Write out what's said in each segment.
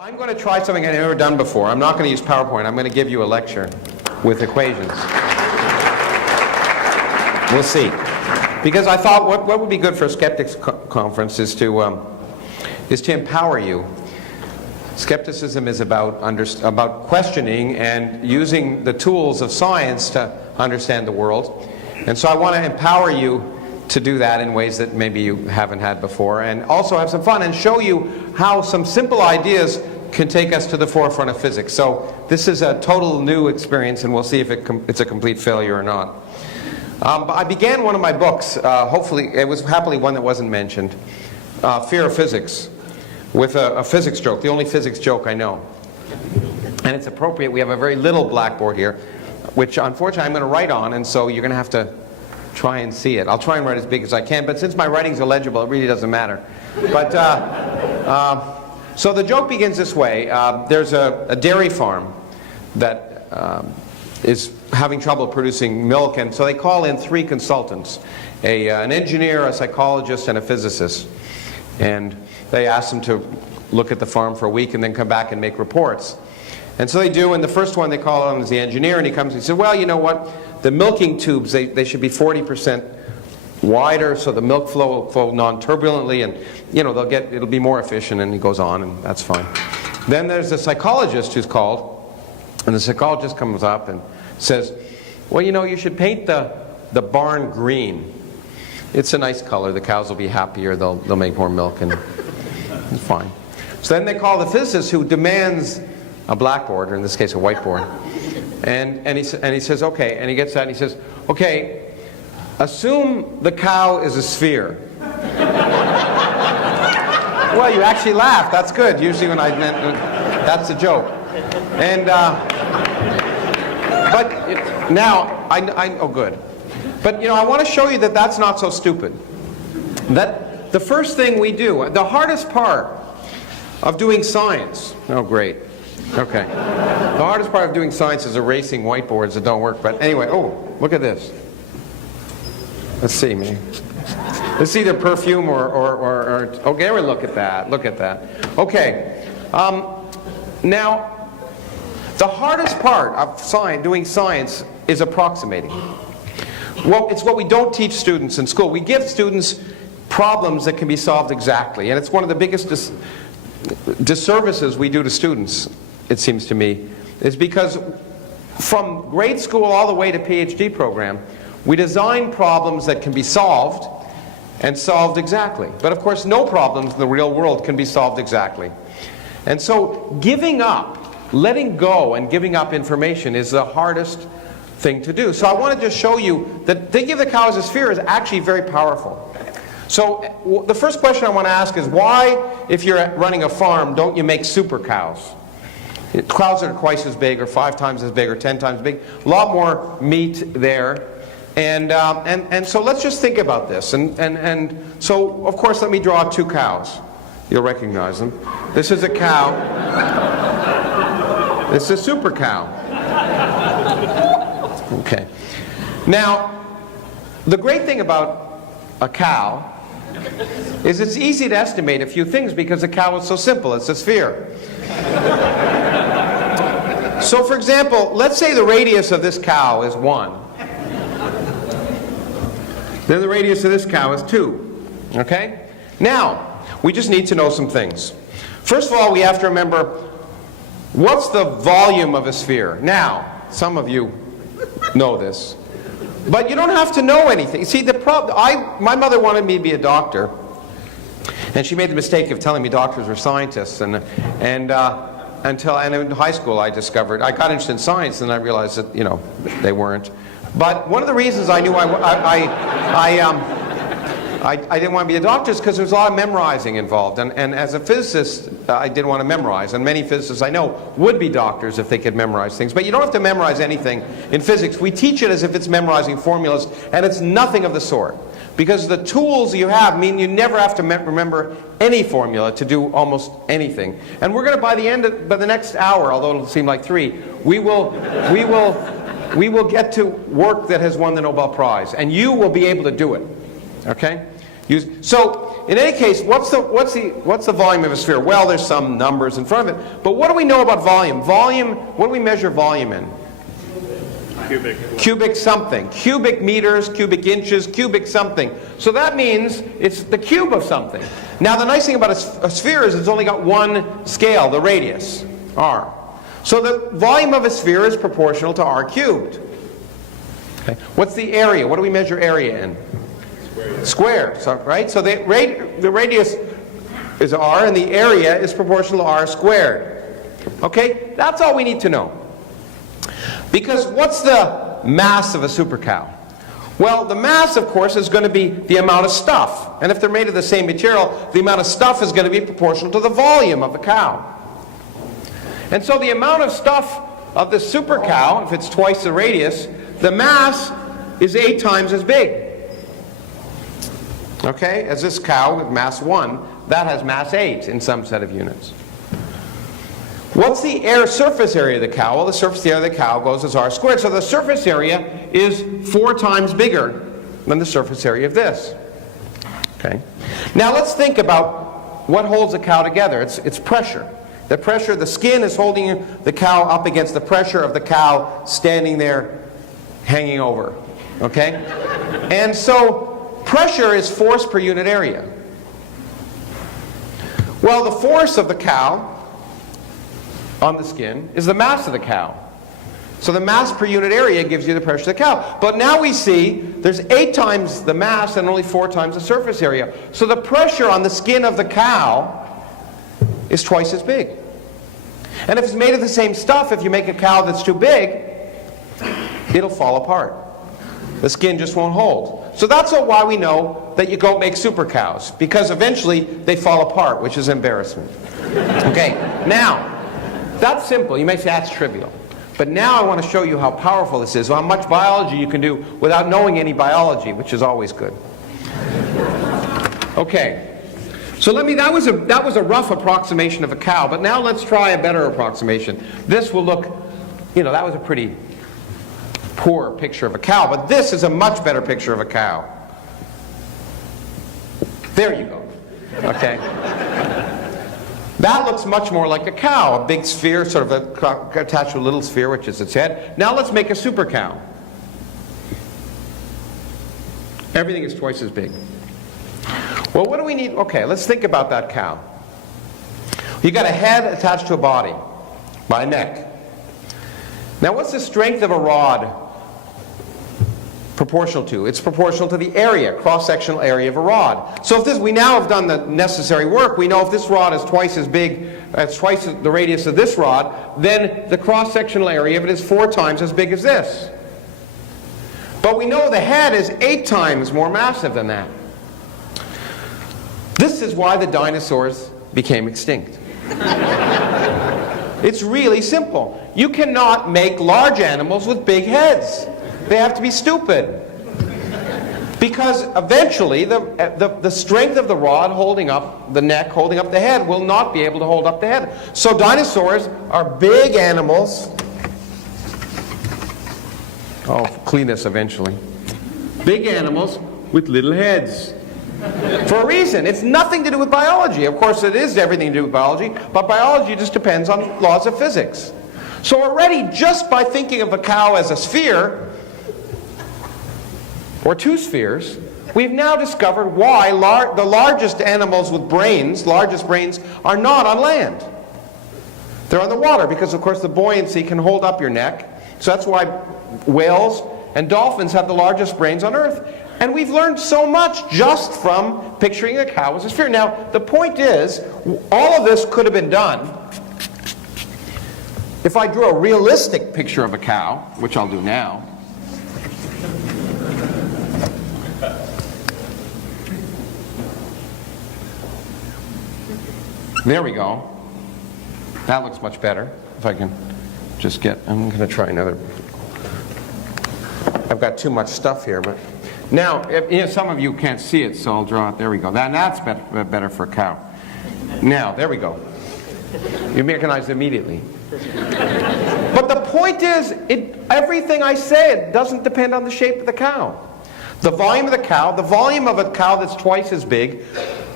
I'm going to try something I've never done before. I'm not going to use PowerPoint. I'm going to give you a lecture with equations. We'll see. Because I thought what would be good for a skeptics conference is to empower you. Skepticism is about questioning and using the tools of science to understand the world. And so I want to empower you to do that in ways that maybe you haven't had before, and also have some fun and show you how some simple ideas can take us to the forefront of physics. So this is a total new experience, and we'll see if it's a complete failure or not. But I began one of my books, hopefully, it was happily one that wasn't mentioned, Fear of Physics, with a physics joke, the only physics joke I know. And it's appropriate. We have a very little blackboard here, which unfortunately I'm going to write on, and so you're going to have to try and see it. I'll try and write as big as I can, but since my writing's illegible, it really doesn't matter. But so the joke begins this way. There's a dairy farm that is having trouble producing milk, and so they call in 3 consultants, an engineer, a psychologist, and a physicist. And they ask them to look at the farm for a week and then come back and make reports. And so they do, and the first one they call on is the engineer, and he comes and he says, well, you know what, the milking tubes, they should be 40% wider so the milk flow will flow non-turbulently, and you know, it'll be more efficient, and he goes on, and that's fine. Then there's a psychologist who's called, and the psychologist comes up and says, well, you know, you should paint the barn green. It's a nice color, the cows will be happier, they'll make more milk, and it's fine. So then they call the physicist, who demands a blackboard, or in this case a whiteboard. And he says, okay, and he gets that and he says, okay, assume the cow is a sphere. Well, you actually laugh, that's good. Usually when I meant, that's a joke. And, but now, oh good. But you know, I want to show you that that's not so stupid. That the first thing we do, the hardest part of doing science, oh great. Okay. The hardest part of doing science is erasing whiteboards that don't work. But anyway, oh, look at this. Let's see, maybe. It's either perfume or okay, everyone look at that. Look at that. Okay. Now, the hardest part of doing science is approximating. Well, it's what we don't teach students in school. We give students problems that can be solved exactly. And it's one of the biggest disservices we do to students, it seems to me, is because from grade school all the way to PhD program, we design problems that can be solved and solved exactly. But of course, no problems in the real world can be solved exactly. And so giving up, letting go and giving up information is the hardest thing to do. So I want to just show you that thinking of the cow as a sphere is actually very powerful. So the first question I want to ask is, why, if you're running a farm, don't you make super cows? Cows that are twice as big, or 5 times as big, or 10 times as big. A lot more meat there. And so let's just think about this. And so, of course, let me draw 2 cows. You'll recognize them. This is a cow. This is a super cow. Okay. Now, the great thing about a cow is it's easy to estimate a few things because a cow is so simple. It's a sphere. So, for example, let's say the radius of this cow is 1. Then the radius of this cow is 2. Okay? Now, we just need to know some things. First of all, we have to remember, what's the volume of a sphere? Now, some of you know this. But you don't have to know anything. See, the problem, my mother wanted me to be a doctor, and she made the mistake of telling me doctors were scientists, and in high school I discovered, I got interested in science, and I realized that, you know, they weren't. But one of the reasons I knew I didn't want to be a doctor is because there was a lot of memorizing involved, and as a physicist I didn't want to memorize, and many physicists I know would be doctors if they could memorize things. But you don't have to memorize anything in physics. We teach it as if it's memorizing formulas, and it's nothing of the sort. Because the tools you have mean you never have to remember any formula to do almost anything. And we're going to, by the next hour, although it'll seem like 3, we will get to work that has won the Nobel Prize, and you will be able to do it. Okay? So So in any case, what's the volume of a sphere? Well, there's some numbers in front of it. But what do we know about volume? Volume, what do we measure volume in? Cubic something. Cubic meters, cubic inches, cubic something. So that means it's the cube of something. Now the nice thing about a sphere is it's only got one scale, the radius, r. So the volume of a sphere is proportional to r cubed. Okay. What's the area? What do we measure area in? Square. So, right? So the radius is r and the area is proportional to r squared. Okay? That's all we need to know. Because what's the mass of a super cow? Well, the mass, of course, is going to be the amount of stuff. And if they're made of the same material, the amount of stuff is going to be proportional to the volume of the cow. And so the amount of stuff of the super cow, if it's twice the radius, the mass is 8 times as big. Okay? As this cow with mass 1, that has mass 8 in some set of units. What's the surface area of the cow? Well, the surface area of the cow goes as r squared. So the surface area is 4 times bigger than the surface area of this. Okay. Now let's think about what holds a cow together. It's pressure. The pressure, the skin is holding the cow up against the pressure of the cow standing there hanging over. Okay? And so pressure is force per unit area. Well, the force of the cow on the skin is the mass of the cow. So the mass per unit area gives you the pressure of the cow. But now we see there's 8 times the mass and only 4 times the surface area. So the pressure on the skin of the cow is twice as big. And if it's made of the same stuff, if you make a cow that's too big, it'll fall apart. The skin just won't hold. So that's why we know that you don't make super cows, because eventually they fall apart, which is embarrassment. Okay, now, that's simple. You may say that's trivial. But now I want to show you how powerful this is, how much biology you can do without knowing any biology, which is always good. Okay. So that was a rough approximation of a cow, but now let's try a better approximation. This will look, that was a pretty poor picture of a cow, but this is a much better picture of a cow. There you go. Okay. That looks much more like a cow, a big sphere, sort of attached to a little sphere, which is its head. Now let's make a super cow. Everything is twice as big. Well, what do we need? Okay, let's think about that cow. You've got a head attached to a body by a neck. Now, what's the strength of a rod proportional to? It's proportional to the area, cross-sectional area of a rod. So if we now have done the necessary work, we know if this rod is twice as big, it's twice the radius of this rod, then the cross-sectional area of it is 4 times as big as this. But we know the head is 8 times more massive than that. This is why the dinosaurs became extinct. It's really simple. You cannot make large animals with big heads. They have to be stupid. Because eventually the strength of the rod holding up the neck, holding up the head, will not be able to hold up the head. So dinosaurs are big animals. I'll clean this eventually. Big animals with little heads. For a reason. It's nothing to do with biology. Of course, it is everything to do with biology, but biology just depends on laws of physics. So already, just by thinking of a cow as a sphere, or 2 spheres, we've now discovered why the largest animals with largest brains, are not on land. They're on the water, because of course the buoyancy can hold up your neck. So that's why whales and dolphins have the largest brains on Earth. And we've learned so much just from picturing a cow as a sphere. Now, the point is, all of this could have been done if I drew a realistic picture of a cow, which I'll do now. There we go. That looks much better. If I can just I'm going to try another. I've got too much stuff here, but now, some of you can't see it, so I'll draw it. There we go. That's better for a cow. Now, there we go. You recognize it immediately. But the point is, everything I said doesn't depend on the shape of the cow. The volume of the cow, the volume of a cow that's twice as big,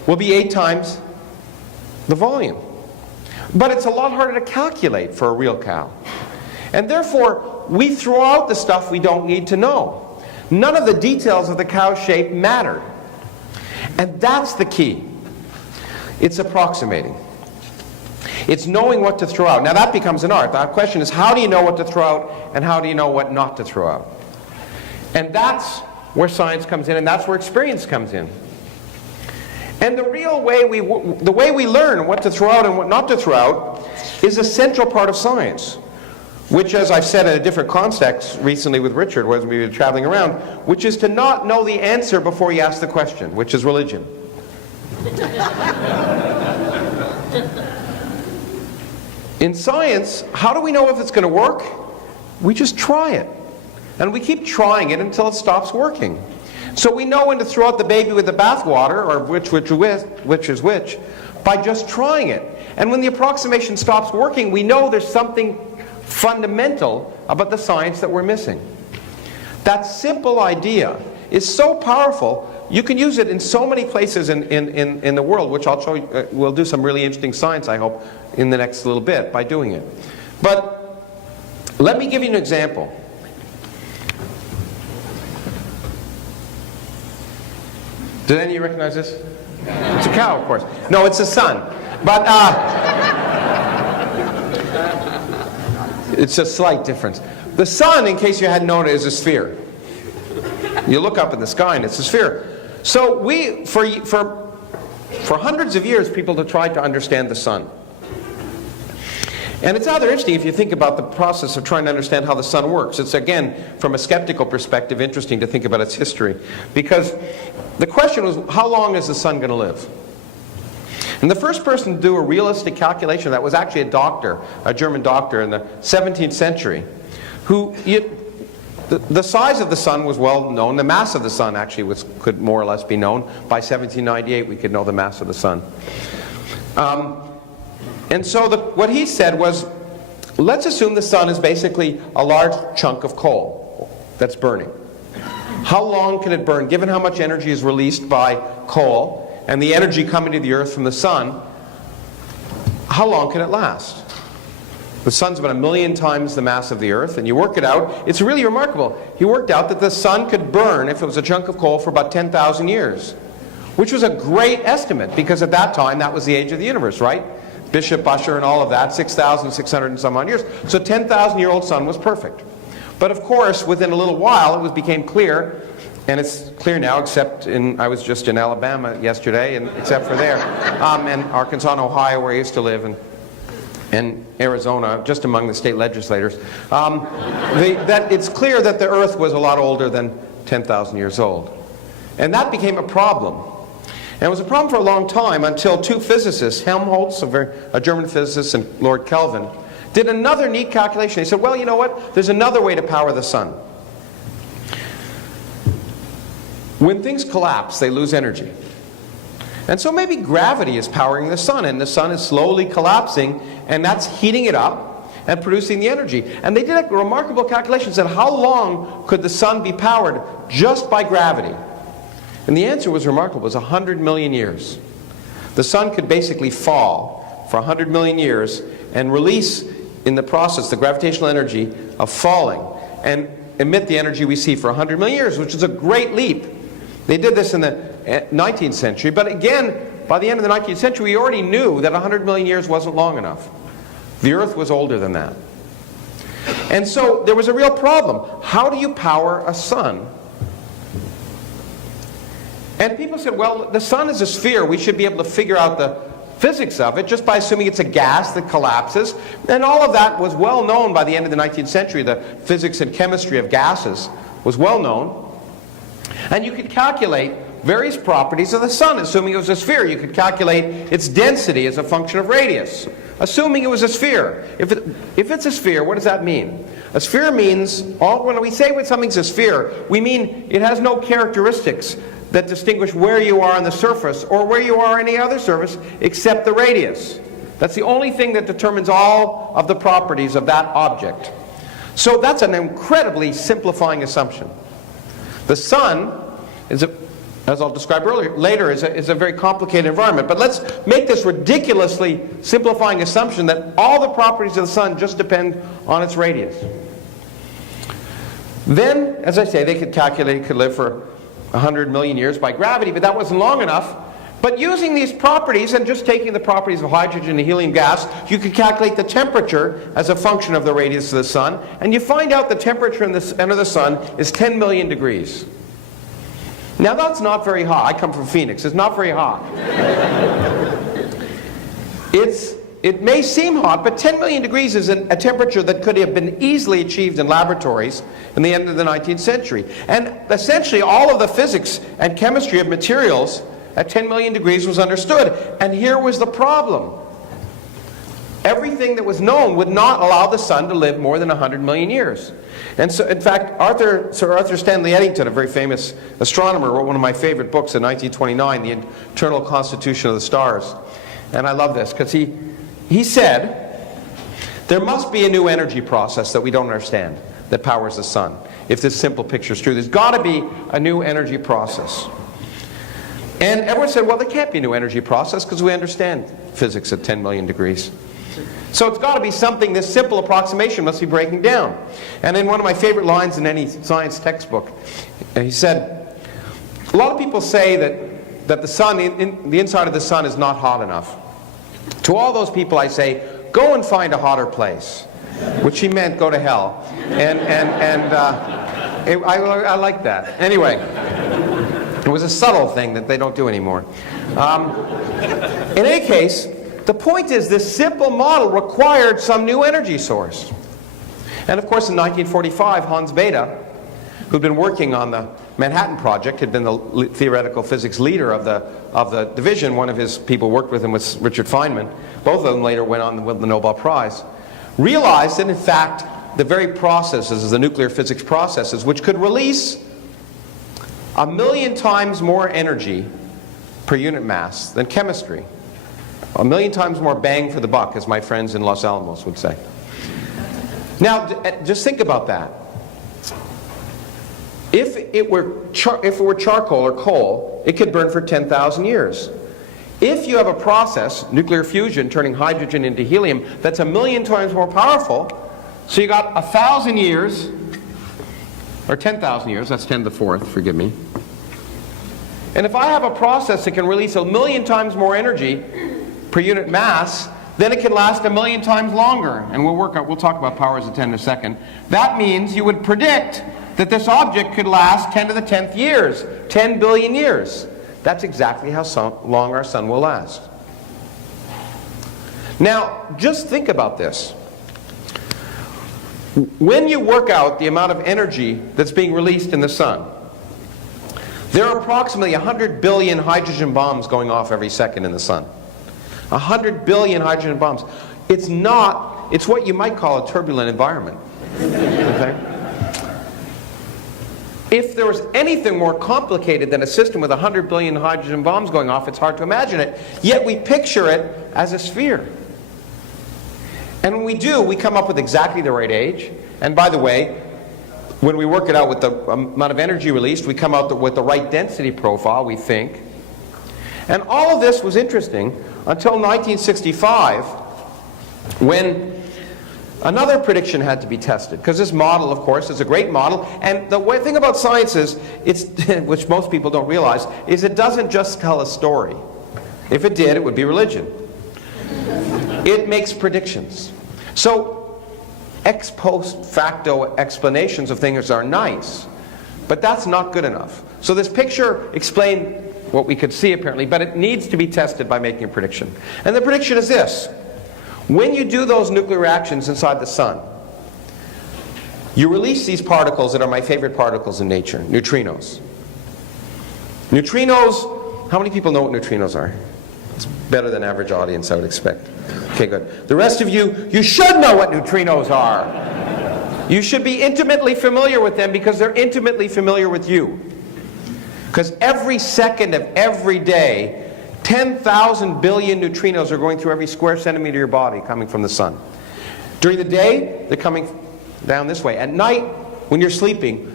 will be 8 times the volume. But it's a lot harder to calculate for a real cow. And therefore, we throw out the stuff we don't need to know. None of the details of the cow's shape matter. And that's the key. It's approximating. It's knowing what to throw out. Now that becomes an art. The question is, how do you know what to throw out, and how do you know what not to throw out? And that's where science comes in, and that's where experience comes in. And the real way the way we learn what to throw out and what not to throw out is a central part of science, which, as I've said in a different context recently with Richard, when we were traveling around, which is to not know the answer before you ask the question, which is religion. In science, how do we know if it's going to work? We just try it. And we keep trying it until it stops working. So we know when to throw out the baby with the bathwater, or which is which, by just trying it. And when the approximation stops working, we know there's something fundamental about the science that we're missing. That simple idea is so powerful, you can use it in so many places in the world, which I'll show you. We'll do some really interesting science, I hope, in the next little bit by doing it. But let me give you an example. Did any of you recognize this? It's a cow, of course. No, it's the sun. But it's a slight difference. The sun, in case you hadn't known it, is a sphere. You look up in the sky and it's a sphere. So for hundreds of years, people have tried to understand the sun. And it's rather interesting if you think about the process of trying to understand how the sun works. It's, again, from a skeptical perspective, interesting to think about its history. Because the question was, how long is the sun going to live? And the first person to do a realistic calculation of that was actually a doctor, a German doctor in the 17th century, who, the size of the sun was well known. The mass of the sun actually could more or less be known. By 1798, we could know the mass of the sun. And so what he said was, let's assume the sun is basically a large chunk of coal that's burning. How long can it burn? Given how much energy is released by coal and the energy coming to the earth from the sun, how long can it last? The sun's about 1 million times the mass of the earth, and you work it out. It's really remarkable. He worked out that the sun could burn, if it was a chunk of coal, for about 10,000 years, which was a great estimate, because at that time, that was the age of the universe, right? Bishop, Usher, and all of that, 6,600 and some odd years. So 10,000-year-old sun was perfect. But of course, within a little while, it became clear, and it's clear now, except I was just in Alabama yesterday, and except for there, and Arkansas and Ohio, where I used to live, and Arizona, just among the state legislators, that it's clear that the Earth was a lot older than 10,000 years old. And that became a problem. And it was a problem for a long time until two physicists, Helmholtz, a German physicist, and Lord Kelvin, did another neat calculation. They said, well, you know what? There's another way to power the sun. When things collapse, they lose energy. And so maybe gravity is powering the sun, and the sun is slowly collapsing, and that's heating it up and producing the energy. And they did a remarkable calculation, said how long could the sun be powered just by gravity? And the answer was remarkable. It was 100 million years. The sun could basically fall for 100 million years and release in the process the gravitational energy of falling and emit the energy we see for 100 million years, which is a great leap. They did this in the 19th century, but again, by the end of the 19th century, we already knew that 100 million years wasn't long enough. The Earth was older than that. And so there was a real problem. How do you power a sun? And people said, well, the sun is a sphere. We should be able to figure out the physics of it just by assuming it's a gas that collapses. And all of that was well known by the end of the 19th century. The physics and chemistry of gases was well known. And you could calculate various properties of the sun, assuming it was a sphere. You could calculate its density as a function of radius, assuming it was a sphere. If it's a sphere, what does that mean? A sphere means, when we say when something's a sphere, we mean it has no characteristics that distinguish where you are on the surface or where you are on any other surface except the radius. That's the only thing that determines all of the properties of that object. So that's an incredibly simplifying assumption. The sun is as I'll describe later, is a very complicated environment. But let's make this ridiculously simplifying assumption that all the properties of the sun just depend on its radius. Then, as I say, they could calculate it could live for 100 million years by gravity, but that wasn't long enough. But using these properties and just taking the properties of hydrogen and helium gas, you could calculate the temperature as a function of the radius of the sun, and you find out the temperature in the center of the sun is 10 million degrees. Now that's not very hot. I come from Phoenix. It's not very hot. It may seem hot, but 10 million degrees is a temperature that could have been easily achieved in laboratories in the end of the 19th century. And essentially all of the physics and chemistry of materials at 10 million degrees was understood. And here was the problem. Everything that was known would not allow the sun to live more than 100 million years. And so, in fact, Sir Arthur Stanley Eddington, a very famous astronomer, wrote one of my favorite books in 1929, The Internal Constitution of the Stars. And I love this, because he said, there must be a new energy process that we don't understand that powers the sun. If this simple picture is true, there's got to be a new energy process. And everyone said, well, there can't be a new energy process because we understand physics at 10 million degrees. So it's got to be something, this simple approximation must be breaking down. And in one of my favorite lines in any science textbook, he said, a lot of people say that the sun, the inside of the sun is not hot enough. To all those people I say, go and find a hotter place, which he meant go to hell. I like that. Anyway, it was a subtle thing that they don't do anymore. In any case, the point is this simple model required some new energy source. And of course in 1945, Hans Bethe, who'd been working on the Manhattan Project, had been the theoretical physics leader of the division. One of his people worked with him was Richard Feynman. Both of them later went on to win the Nobel Prize. Realized that in fact the very processes, the nuclear physics processes, which could release 1,000,000 times more energy per unit mass than chemistry. 1,000,000 times more bang for the buck, as my friends in Los Alamos would say. Now, just think about that. If it were charcoal or coal, it could burn for 10,000 years. If you have a process, nuclear fusion, turning hydrogen into helium, that's 1,000,000 times more powerful, so you got 1,000 years, or 10,000 years, that's 10 to the 4th, forgive me. And if I have a process that can release 1,000,000 times more energy per unit mass, then it can last 1,000,000 times longer. And we'll talk about powers of 10 in a second. That means you would predict that this object could last 10 to the 10th years, 10 billion years. That's exactly how long our sun will last. Now, just think about this. When you work out the amount of energy that's being released in the sun, there are approximately 100 billion hydrogen bombs going off every second in the sun. 100 billion hydrogen bombs. It's what you might call a turbulent environment. Okay? If there was anything more complicated than a system with 100 billion hydrogen bombs going off, it's hard to imagine it. Yet we picture it as a sphere. And when we do, we come up with exactly the right age. And by the way, when we work it out with the amount of energy released, we come out with the right density profile, we think. And all of this was interesting until 1965, when another prediction had to be tested. Because this model, of course, is a great model. And the thing about science is, which most people don't realize, is it doesn't just tell a story. If it did, it would be religion. It makes predictions. So ex post facto explanations of things are nice, but that's not good enough. So this picture explained what we could see apparently, but it needs to be tested by making a prediction. And the prediction is this. When you do those nuclear reactions inside the sun, you release these particles that are my favorite particles in nature, neutrinos. Neutrinos, how many people know what neutrinos are? It's better than average audience, I would expect. Okay, good. The rest of you, you should know what neutrinos are. You should be intimately familiar with them because they're intimately familiar with you. Because every second of every day, 10,000 billion neutrinos are going through every square centimeter of your body coming from the sun. During the day, they're coming down this way. At night, when you're sleeping,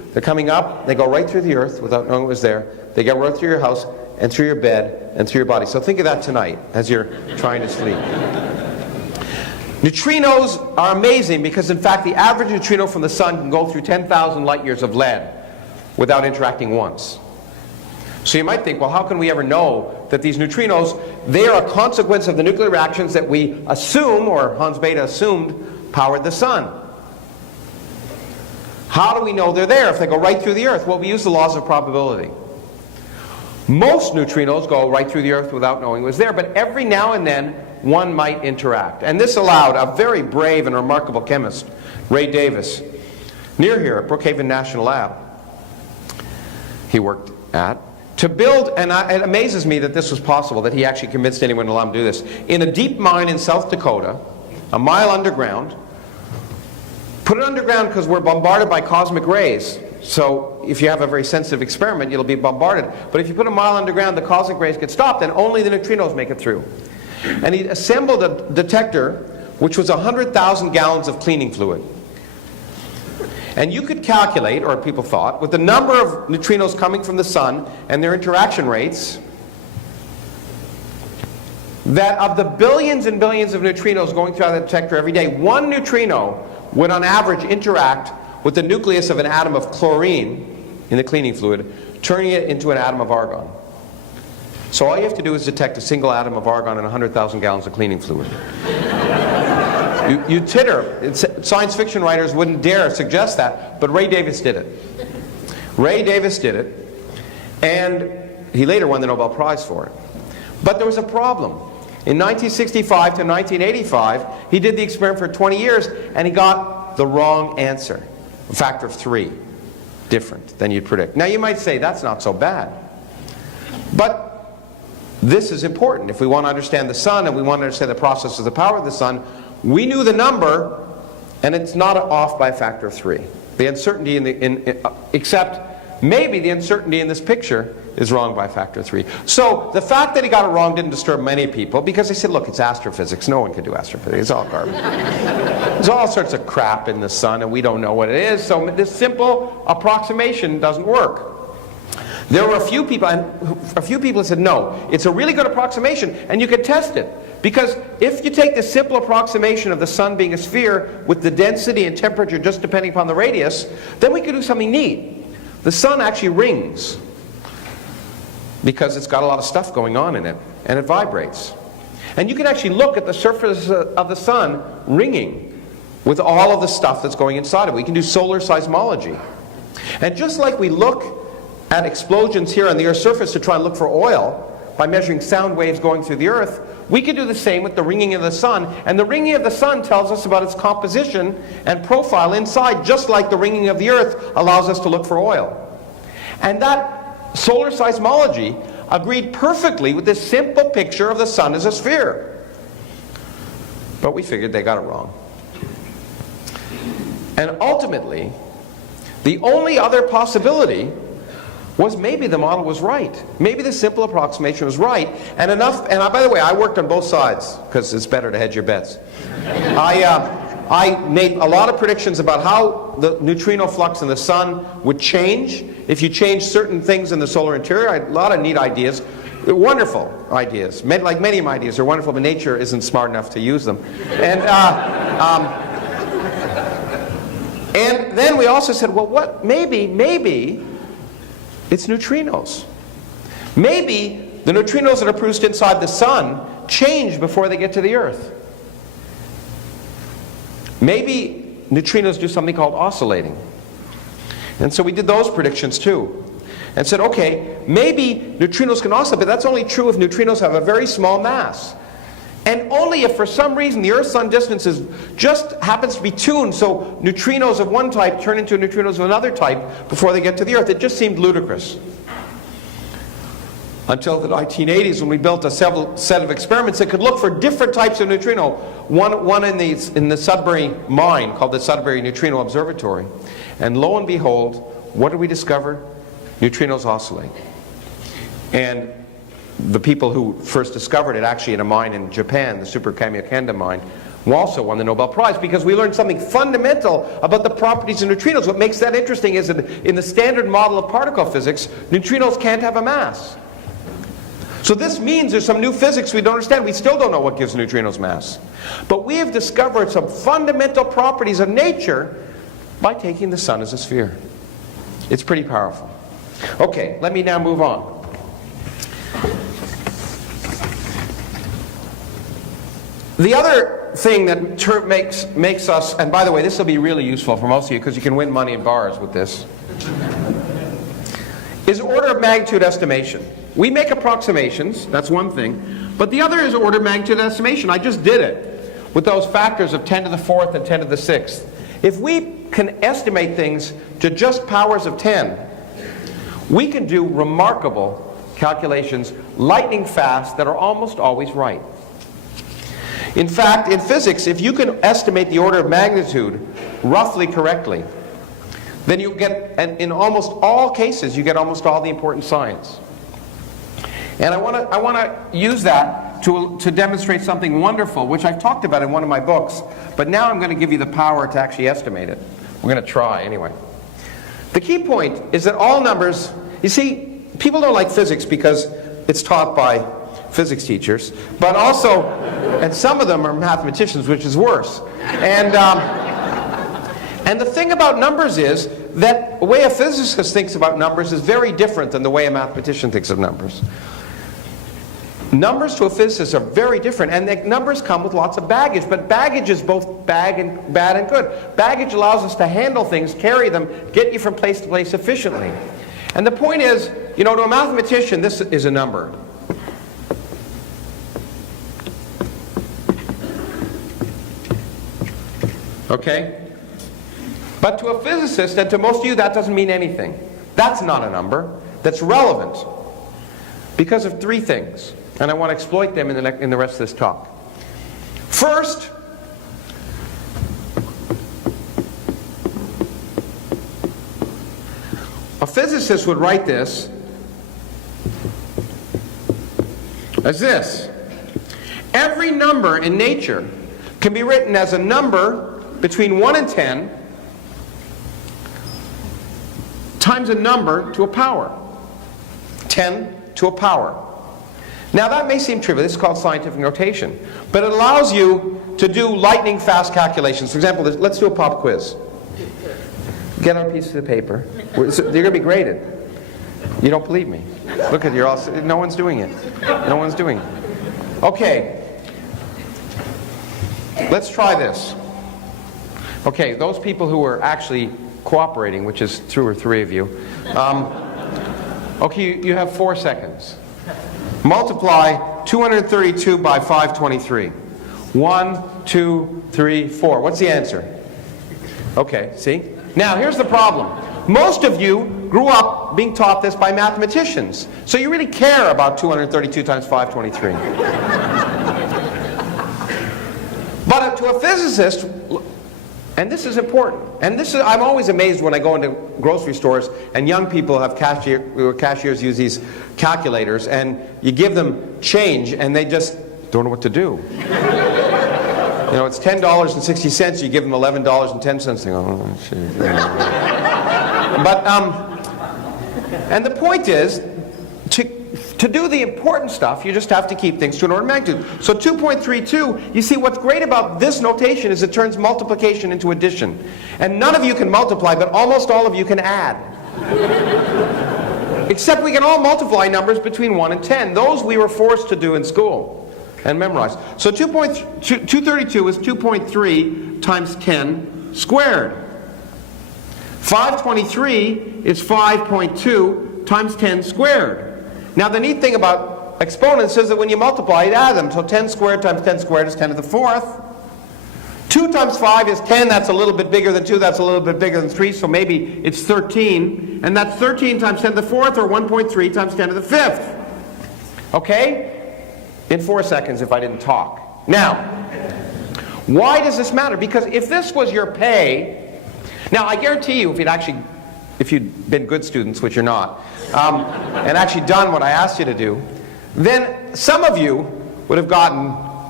They're coming up, they go right through the Earth without knowing it was there. They get right through your house and through your bed and through your body. So think of that tonight as you're trying to sleep. Neutrinos are amazing because, in fact, the average neutrino from the sun can go through 10,000 light years of lead without interacting once. So you might think, well, how can we ever know that these neutrinos, they are a consequence of the nuclear reactions that we assume, or Hans Bethe assumed, powered the sun? How do we know they're there if they go right through the Earth? Well, we use the laws of probability. Most neutrinos go right through the Earth without knowing it was there, but every now and then one might interact. And this allowed a very brave and remarkable chemist, Ray Davis, near here at Brookhaven National Lab, he worked at, to build, and it amazes me that this was possible, that he actually convinced anyone to allow him to do this, in a deep mine in South Dakota, a mile underground. Put it underground because we're bombarded by cosmic rays. So if you have a very sensitive experiment, you'll be bombarded. But if you put a mile underground, the cosmic rays get stopped and only the neutrinos make it through. And he assembled a detector which was 100,000 gallons of cleaning fluid. And you could calculate, or people thought, with the number of neutrinos coming from the sun and their interaction rates, that of the billions and billions of neutrinos going through the detector every day, one neutrino would on average interact with the nucleus of an atom of chlorine in the cleaning fluid, turning it into an atom of argon. So all you have to do is detect a single atom of argon in 100,000 gallons of cleaning fluid. You titter. Science fiction writers wouldn't dare suggest that, but Ray Davis did it. Ray Davis did it, and he later won the Nobel Prize for it. But there was a problem. In 1965 to 1985, he did the experiment for 20 years, and he got the wrong answer. A factor of 3 different than you'd predict. Now you might say, that's not so bad. But this is important. If we want to understand the sun and we want to understand the process of the power of the sun, we knew the number, and it's not off by a factor of 3. The uncertainty except maybe the uncertainty in this picture is wrong by a factor of 3. So the fact that he got it wrong didn't disturb many people, because they said, look, it's astrophysics. No one can do astrophysics. It's all garbage. There's all sorts of crap in the sun, and we don't know what it is. So this simple approximation doesn't work. There were a few people who said, no, it's a really good approximation, and you could test it. Because if you take the simple approximation of the sun being a sphere with the density and temperature just depending upon the radius, then we could do something neat. The sun actually rings because it's got a lot of stuff going on in it, and it vibrates. And you can actually look at the surface of the sun ringing with all of the stuff that's going inside of it. We can do solar seismology. And just like we look at explosions here on the Earth's surface to try and look for oil by measuring sound waves going through the Earth, we can do the same with the ringing of the sun. And the ringing of the sun tells us about its composition and profile inside, just like the ringing of the Earth allows us to look for oil. And that solar seismology agreed perfectly with this simple picture of the sun as a sphere. But we figured they got it wrong. And ultimately, the only other possibility was maybe the model was right. Maybe the simple approximation was right. And by the way, I worked on both sides, because it's better to hedge your bets. I made a lot of predictions about how the neutrino flux in the sun would change if you change certain things in the solar interior. I had a lot of neat ideas. Wonderful ideas. Like many of my ideas are wonderful, but nature isn't smart enough to use them. And then we also said, well, what? Maybe it's neutrinos. Maybe the neutrinos that are produced inside the sun change before they get to the Earth. Maybe neutrinos do something called oscillating. And so we did those predictions too. And said, okay, maybe neutrinos can oscillate, but that's only true if neutrinos have a very small mass. And only if for some reason the Earth-Sun distance just happens to be tuned so neutrinos of one type turn into neutrinos of another type before they get to the Earth. It just seemed ludicrous. Until the 1980s, when we built a set of experiments that could look for different types of neutrino. One in the Sudbury mine called the Sudbury Neutrino Observatory. And lo and behold, what did we discover? Neutrinos oscillate. And the people who first discovered it, actually in a mine in Japan, the Super Kamiokande mine, who also won the Nobel Prize, because we learned something fundamental about the properties of neutrinos. What makes that interesting is that in the standard model of particle physics, neutrinos can't have a mass. So this means there's some new physics we don't understand. We still don't know what gives neutrinos mass. But we have discovered some fundamental properties of nature by taking the sun as a sphere. It's pretty powerful. Okay, let me now move on. The other thing that makes us, and by the way, this will be really useful for most of you because you can win money in bars with this, is order of magnitude estimation. We make approximations, that's one thing, but the other is order of magnitude estimation. I just did it with those factors of 10 to the 4th and 10 to the 6th. If we can estimate things to just powers of 10, we can do remarkable calculations lightning fast that are almost always right. In fact, in physics, if you can estimate the order of magnitude roughly correctly, then you get, and in almost all cases, you get almost all the important science. And I want to use that to demonstrate something wonderful, which I've talked about in one of my books, but now I'm going to give you the power to actually estimate it. We're going to try anyway. The key point is that all numbers, you see, people don't like physics because it's taught by physics teachers, but also, and some of them are mathematicians, which is worse. And the thing about numbers is that the way a physicist thinks about numbers is very different than the way a mathematician thinks of numbers. Numbers to a physicist are very different, and the numbers come with lots of baggage, but baggage is both bad and good. Baggage allows us to handle things, carry them, get you from place to place efficiently. And the point is, you know, to a mathematician, this is a number. Okay? But to a physicist, and to most of you, that doesn't mean anything. That's not a number. That's relevant because of three things. And I want to exploit them in the rest of this talk. First, a physicist would write this as this. Every number in nature can be written as a number between 1 and 10 times a number to a power. 10 to a power. Now that may seem trivial. This is called scientific notation. But it allows you to do lightning fast calculations. For example, let's do a pop quiz. Get on a piece of paper. You're going to be graded. You don't believe me. Look at you. No one's doing it. No one's doing it. Okay. Let's try this. Okay, those people who are actually cooperating, which is 2 or 3 of you. Okay, you have 4 seconds. Multiply 232 by 523. 1, 2, 3, 4. What's the answer? Okay, see? Now, here's the problem. Most of you grew up being taught this by mathematicians. So you really care about 232 times 523. But to a physicist, and this is important, and this is, I'm always amazed when I go into grocery stores and young people have cashiers use these calculators, and you give them change and they just don't know what to do. You know, it's $10.60, you give them $11.10. They go, oh, shit. But, and the point is, to do the important stuff, you just have to keep things to an order of magnitude. So 2.32, you see what's great about this notation is it turns multiplication into addition. And none of you can multiply, but almost all of you can add. Except we can all multiply numbers between 1 and 10. Those we were forced to do in school and memorize. So 232 is 2.3 times 10 squared. 523 is 5.2 times 10 squared. Now the neat thing about exponents is that when you multiply, you add them. So 10 squared times 10 squared is 10 to the 4th. 2 times 5 is 10. That's a little bit bigger than 2. That's a little bit bigger than 3. So maybe it's 13. And that's 13 times 10 to the 4th, or 1.3 times 10 to the 5th. Okay? In 4 seconds if I didn't talk. Now, why does this matter? Because if this was your pay, now I guarantee you if you'd been good students, which you're not, and actually done what I asked you to do, then some of you would have gotten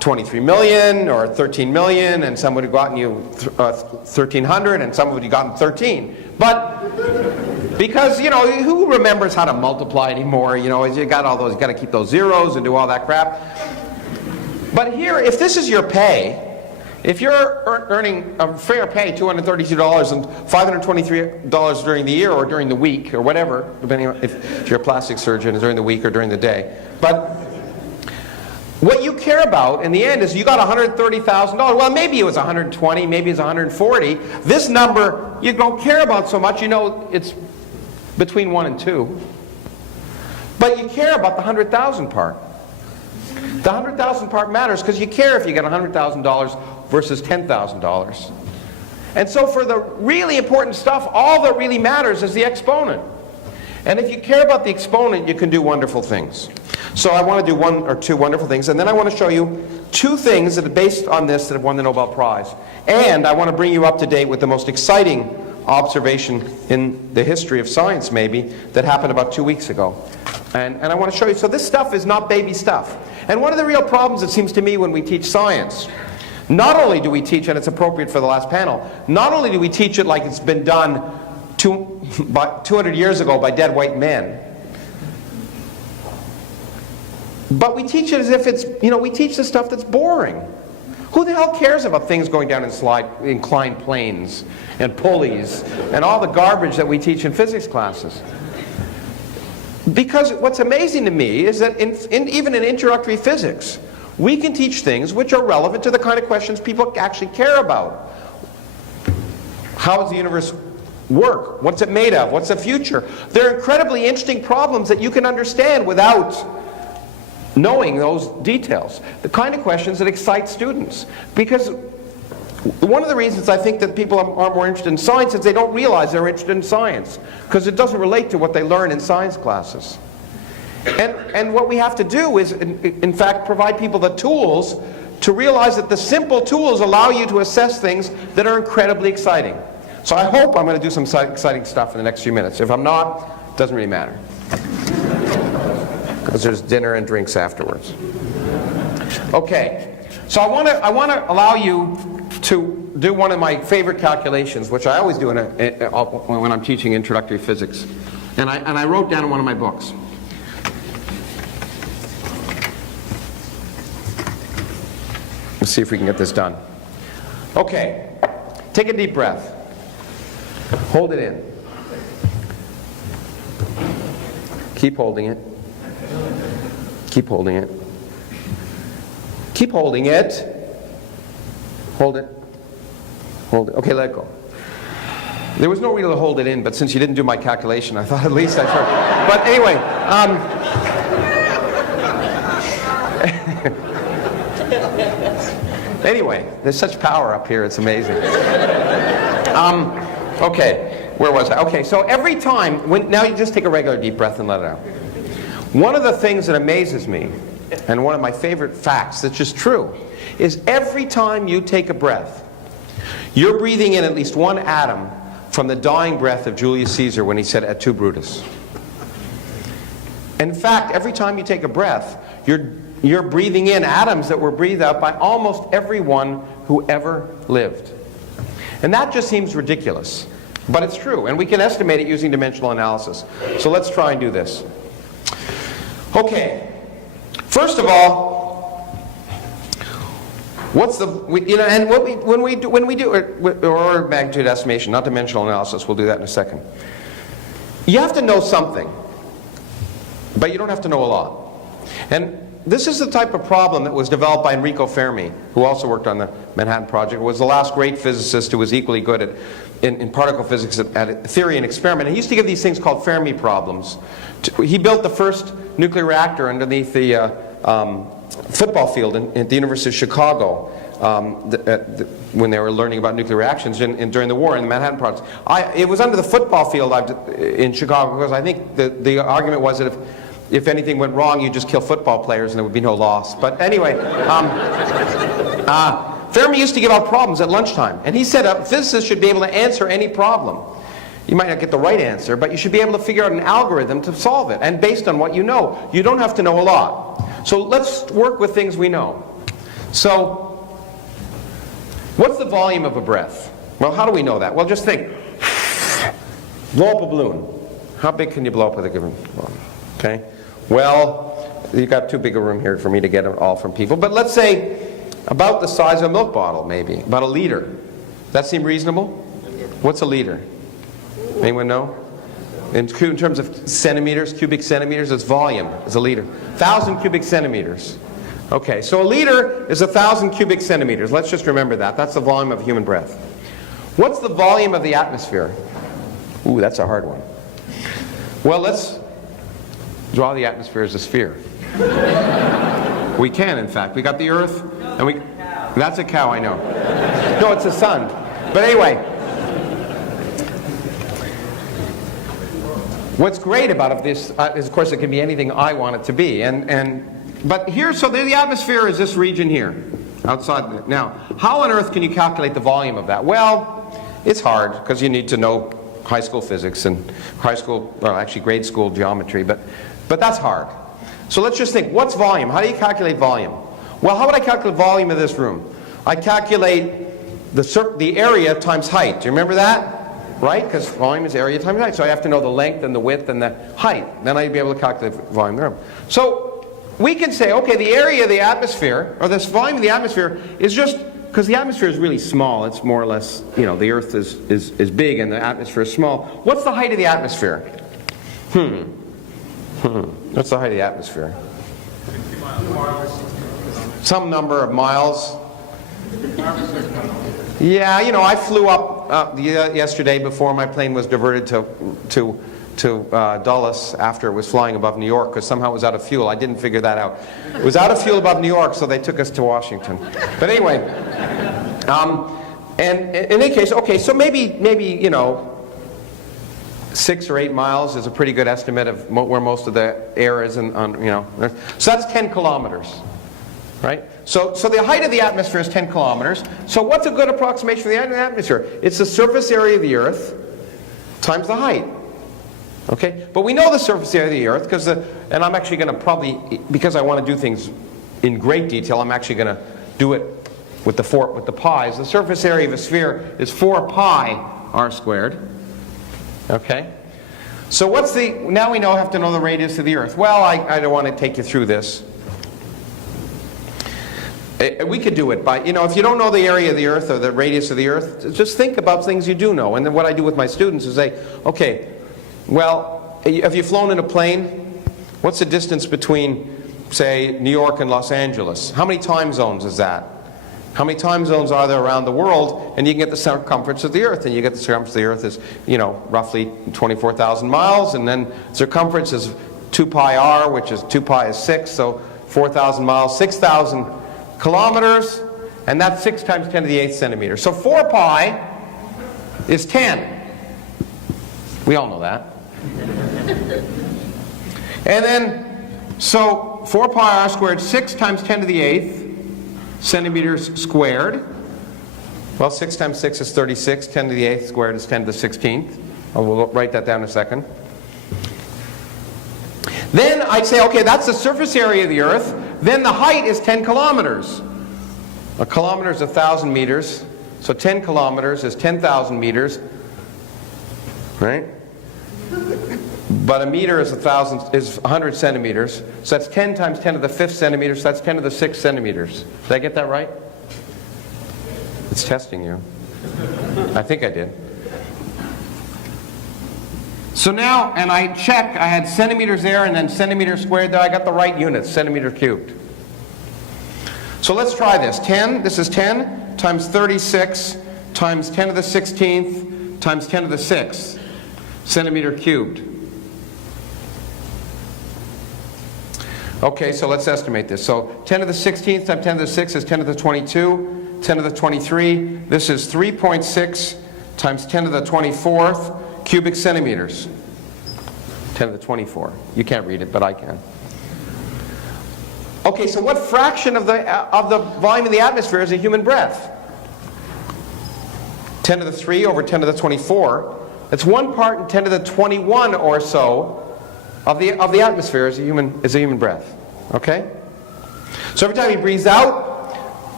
23 million or 13 million, and some would have gotten you 1,300, and some would have gotten 13. But because, you know, who remembers how to multiply anymore? You know, you got all those, you got to keep those zeros and do all that crap. But here, if this is your pay, if you're earning a fair pay, $232 and $523 during the year or during the week or whatever, depending on if you're a plastic surgeon, during the week or during the day. But what you care about in the end is you got $130,000. Well, maybe it was 120, maybe it's 140. This number you don't care about so much. You know it's between 1 and 2. But you care about the 100,000 part. The 100,000 part matters because you care if you get $100,000 versus $10,000. And so for the really important stuff, all that really matters is the exponent. And if you care about the exponent, you can do wonderful things. So I want to do 1 or 2 wonderful things, and then I want to show you 2 things that are based on this that have won the Nobel Prize. And I want to bring you up to date with the most exciting observation in the history of science, maybe, that happened about 2 weeks ago. And I want to show you, so this stuff is not baby stuff. And one of the real problems, it seems to me, when we teach science, not only do we teach, and it's appropriate for the last panel, not only do we teach it like it's been done 200 years ago by dead white men, but we teach it as if it's, you know, we teach the stuff that's boring. Who the hell cares about things going down in inclined planes and pulleys and all the garbage that we teach in physics classes? Because what's amazing to me is that even in introductory physics, we can teach things which are relevant to the kind of questions people actually care about. How does the universe work? What's it made of? What's the future? They're incredibly interesting problems that you can understand without knowing those details. The kind of questions that excite students. Because one of the reasons I think that people are more interested in science is they don't realize they're interested in science, because it doesn't relate to what they learn in science classes. And what we have to do is, in fact, provide people the tools to realize that the simple tools allow you to assess things that are incredibly exciting. So I hope I'm going to do some exciting stuff in the next few minutes. If I'm not, it doesn't really matter, because there's dinner and drinks afterwards. Okay, so I want to allow you to do one of my favorite calculations, which I always do when I'm teaching introductory physics. And I wrote down in one of my books. Let's see if we can get this done. Okay, take a deep breath. Hold it in. Keep holding it. Keep holding it. Keep holding it. Hold it. Hold it. Okay, let it go. There was no reason to hold it in, but since you didn't do my calculation, I thought at least I should. But anyway, anyway, there's such power up here, it's amazing. Okay, where was I? Okay, so every time, now you just take a regular deep breath and let it out. One of the things that amazes me, and one of my favorite facts that's just true, is every time you take a breath, you're breathing in at least one atom from the dying breath of Julius Caesar when he said, "Et tu, Brutus." In fact, every time you take a breath, you're breathing in atoms that were breathed out by almost everyone who ever lived. And that just seems ridiculous, but it's true, and we can estimate it using dimensional analysis. So let's try and do this. Okay, first of all, what's the, and when we do or magnitude estimation, not dimensional analysis, we'll do that in a second. You have to know something, but you don't have to know a lot. And this is the type of problem that was developed by Enrico Fermi, who also worked on the Manhattan Project, was the last great physicist who was equally good in particle physics at theory and experiment. He used to give these things called Fermi problems. He built the first nuclear reactor underneath the football field at the University of Chicago when they were learning about nuclear reactions during the war in the Manhattan Project. It was under the football field in Chicago because I think the argument was that if anything went wrong, you just kill football players and there would be no loss. But anyway, Fermi used to give out problems at lunchtime. And he said a physicist should be able to answer any problem. You might not get the right answer, but you should be able to figure out an algorithm to solve it. And based on what you know. You don't have to know a lot. So let's work with things we know. So, what's the volume of a breath? Well, how do we know that? Well, just think. Blow up a balloon. How big can you blow up with a given volume? Okay? Well, you've got too big a room here for me to get it all from people. But let's say about the size of a milk bottle, maybe. About a liter. That seem reasonable? What's a liter? Anyone know? In terms of centimeters, cubic centimeters, it's volume. It's a liter. 1,000 cubic centimeters. Okay, so a liter is 1,000 cubic centimeters. Let's just remember that. That's the volume of human breath. What's the volume of the atmosphere? Ooh, that's a hard one. Well, let's draw the atmosphere as a sphere. We can, in fact. We got the Earth, and we... That's a cow, I know. No, it's the sun. But anyway, what's great about this is, of course, it can be anything I want it to be. But here, so the atmosphere is this region here, outside. Now, how on earth can you calculate the volume of that? Well, it's hard, because you need to know high school physics and actually grade school geometry, but that's hard. So let's just think, what's volume? How do you calculate volume? Well, how would I calculate volume of this room? I calculate the area times height. Do you remember that? Right? Because volume is area times height. So I have to know the length and the width and the height. Then I'd be able to calculate the volume of the room. So we can say, okay, the area of the atmosphere, or this volume of the atmosphere, is just, because the atmosphere is really small. It's more or less, you know, the Earth is big and the atmosphere is small. What's the height of the atmosphere? What's the height of the atmosphere? 60 miles. Some number of miles. Yeah, you know, I flew up yesterday before my plane was diverted to Dulles after it was flying above New York, because somehow it was out of fuel. I didn't figure that out. It was out of fuel above New York, so they took us to Washington. But anyway, and in any case, okay, so maybe you know, 6 or 8 miles is a pretty good estimate of where most of the air is, you know. So that's 10 kilometers, right? So the height of the atmosphere is 10 kilometers. So what's a good approximation for the height of the atmosphere? It's the surface area of the Earth times the height. Okay? But we know the surface area of the Earth, because and I'm actually going to probably, because I want to do things in great detail, I'm actually going to do it with the pi's. The surface area of a sphere is 4 pi r squared. Okay? So now we have to know the radius of the Earth. Well, I don't want to take you through this. We could do it by, you know, if you don't know the area of the Earth or the radius of the Earth, just think about things you do know. And then what I do with my students is say, okay, well, have you flown in a plane? What's the distance between, say, New York and Los Angeles? How many time zones is that? How many time zones are there around the world? And you can get the circumference of the Earth. And you get the circumference of the Earth is, you know, roughly 24,000 miles. And then circumference is 2 pi r, which is 2 pi is 6. So 4,000 miles, 6,000 kilometers. And that's 6 times 10 to the 8th centimeters. So 4 pi is 10. We all know that. And then, so 4 pi r squared, 6 times 10 to the 8th centimeters squared. Well, 6 times 6 is 36. 10 to the 8th squared is 10 to the 16th. We'll write that down in a second. Then I'd say, okay, that's the surface area of the Earth. Then the height is 10 kilometers. A kilometer is 1,000 meters. So 10 kilometers is 10,000 meters. Right? But a meter is 100 centimeters. So that's 10 times 10 to the 5th centimeters. So that's 10 to the 6th centimeters. Did I get that right? It's testing you. I think I did. So now, and I check, I had centimeters there and then centimeters squared there. I got the right units, centimeter cubed. So let's try this. This is 10 times 36 times 10 to the 16th times 10 to the 6th centimeter cubed. Okay, so let's estimate this. So 10 to the 16th times 10 to the 6th is 10 to the 22, 10 to the 23. This is 3.6 times 10 to the 24th cubic centimeters. 10 to the 24. You can't read it, but I can. Okay, so what fraction of the volume of the atmosphere is a human breath? 10 to the 3 over 10 to the 24. It's 1 part in 10 to the 21 or so of the atmosphere is a human breath. Okay? So every time he breathes out,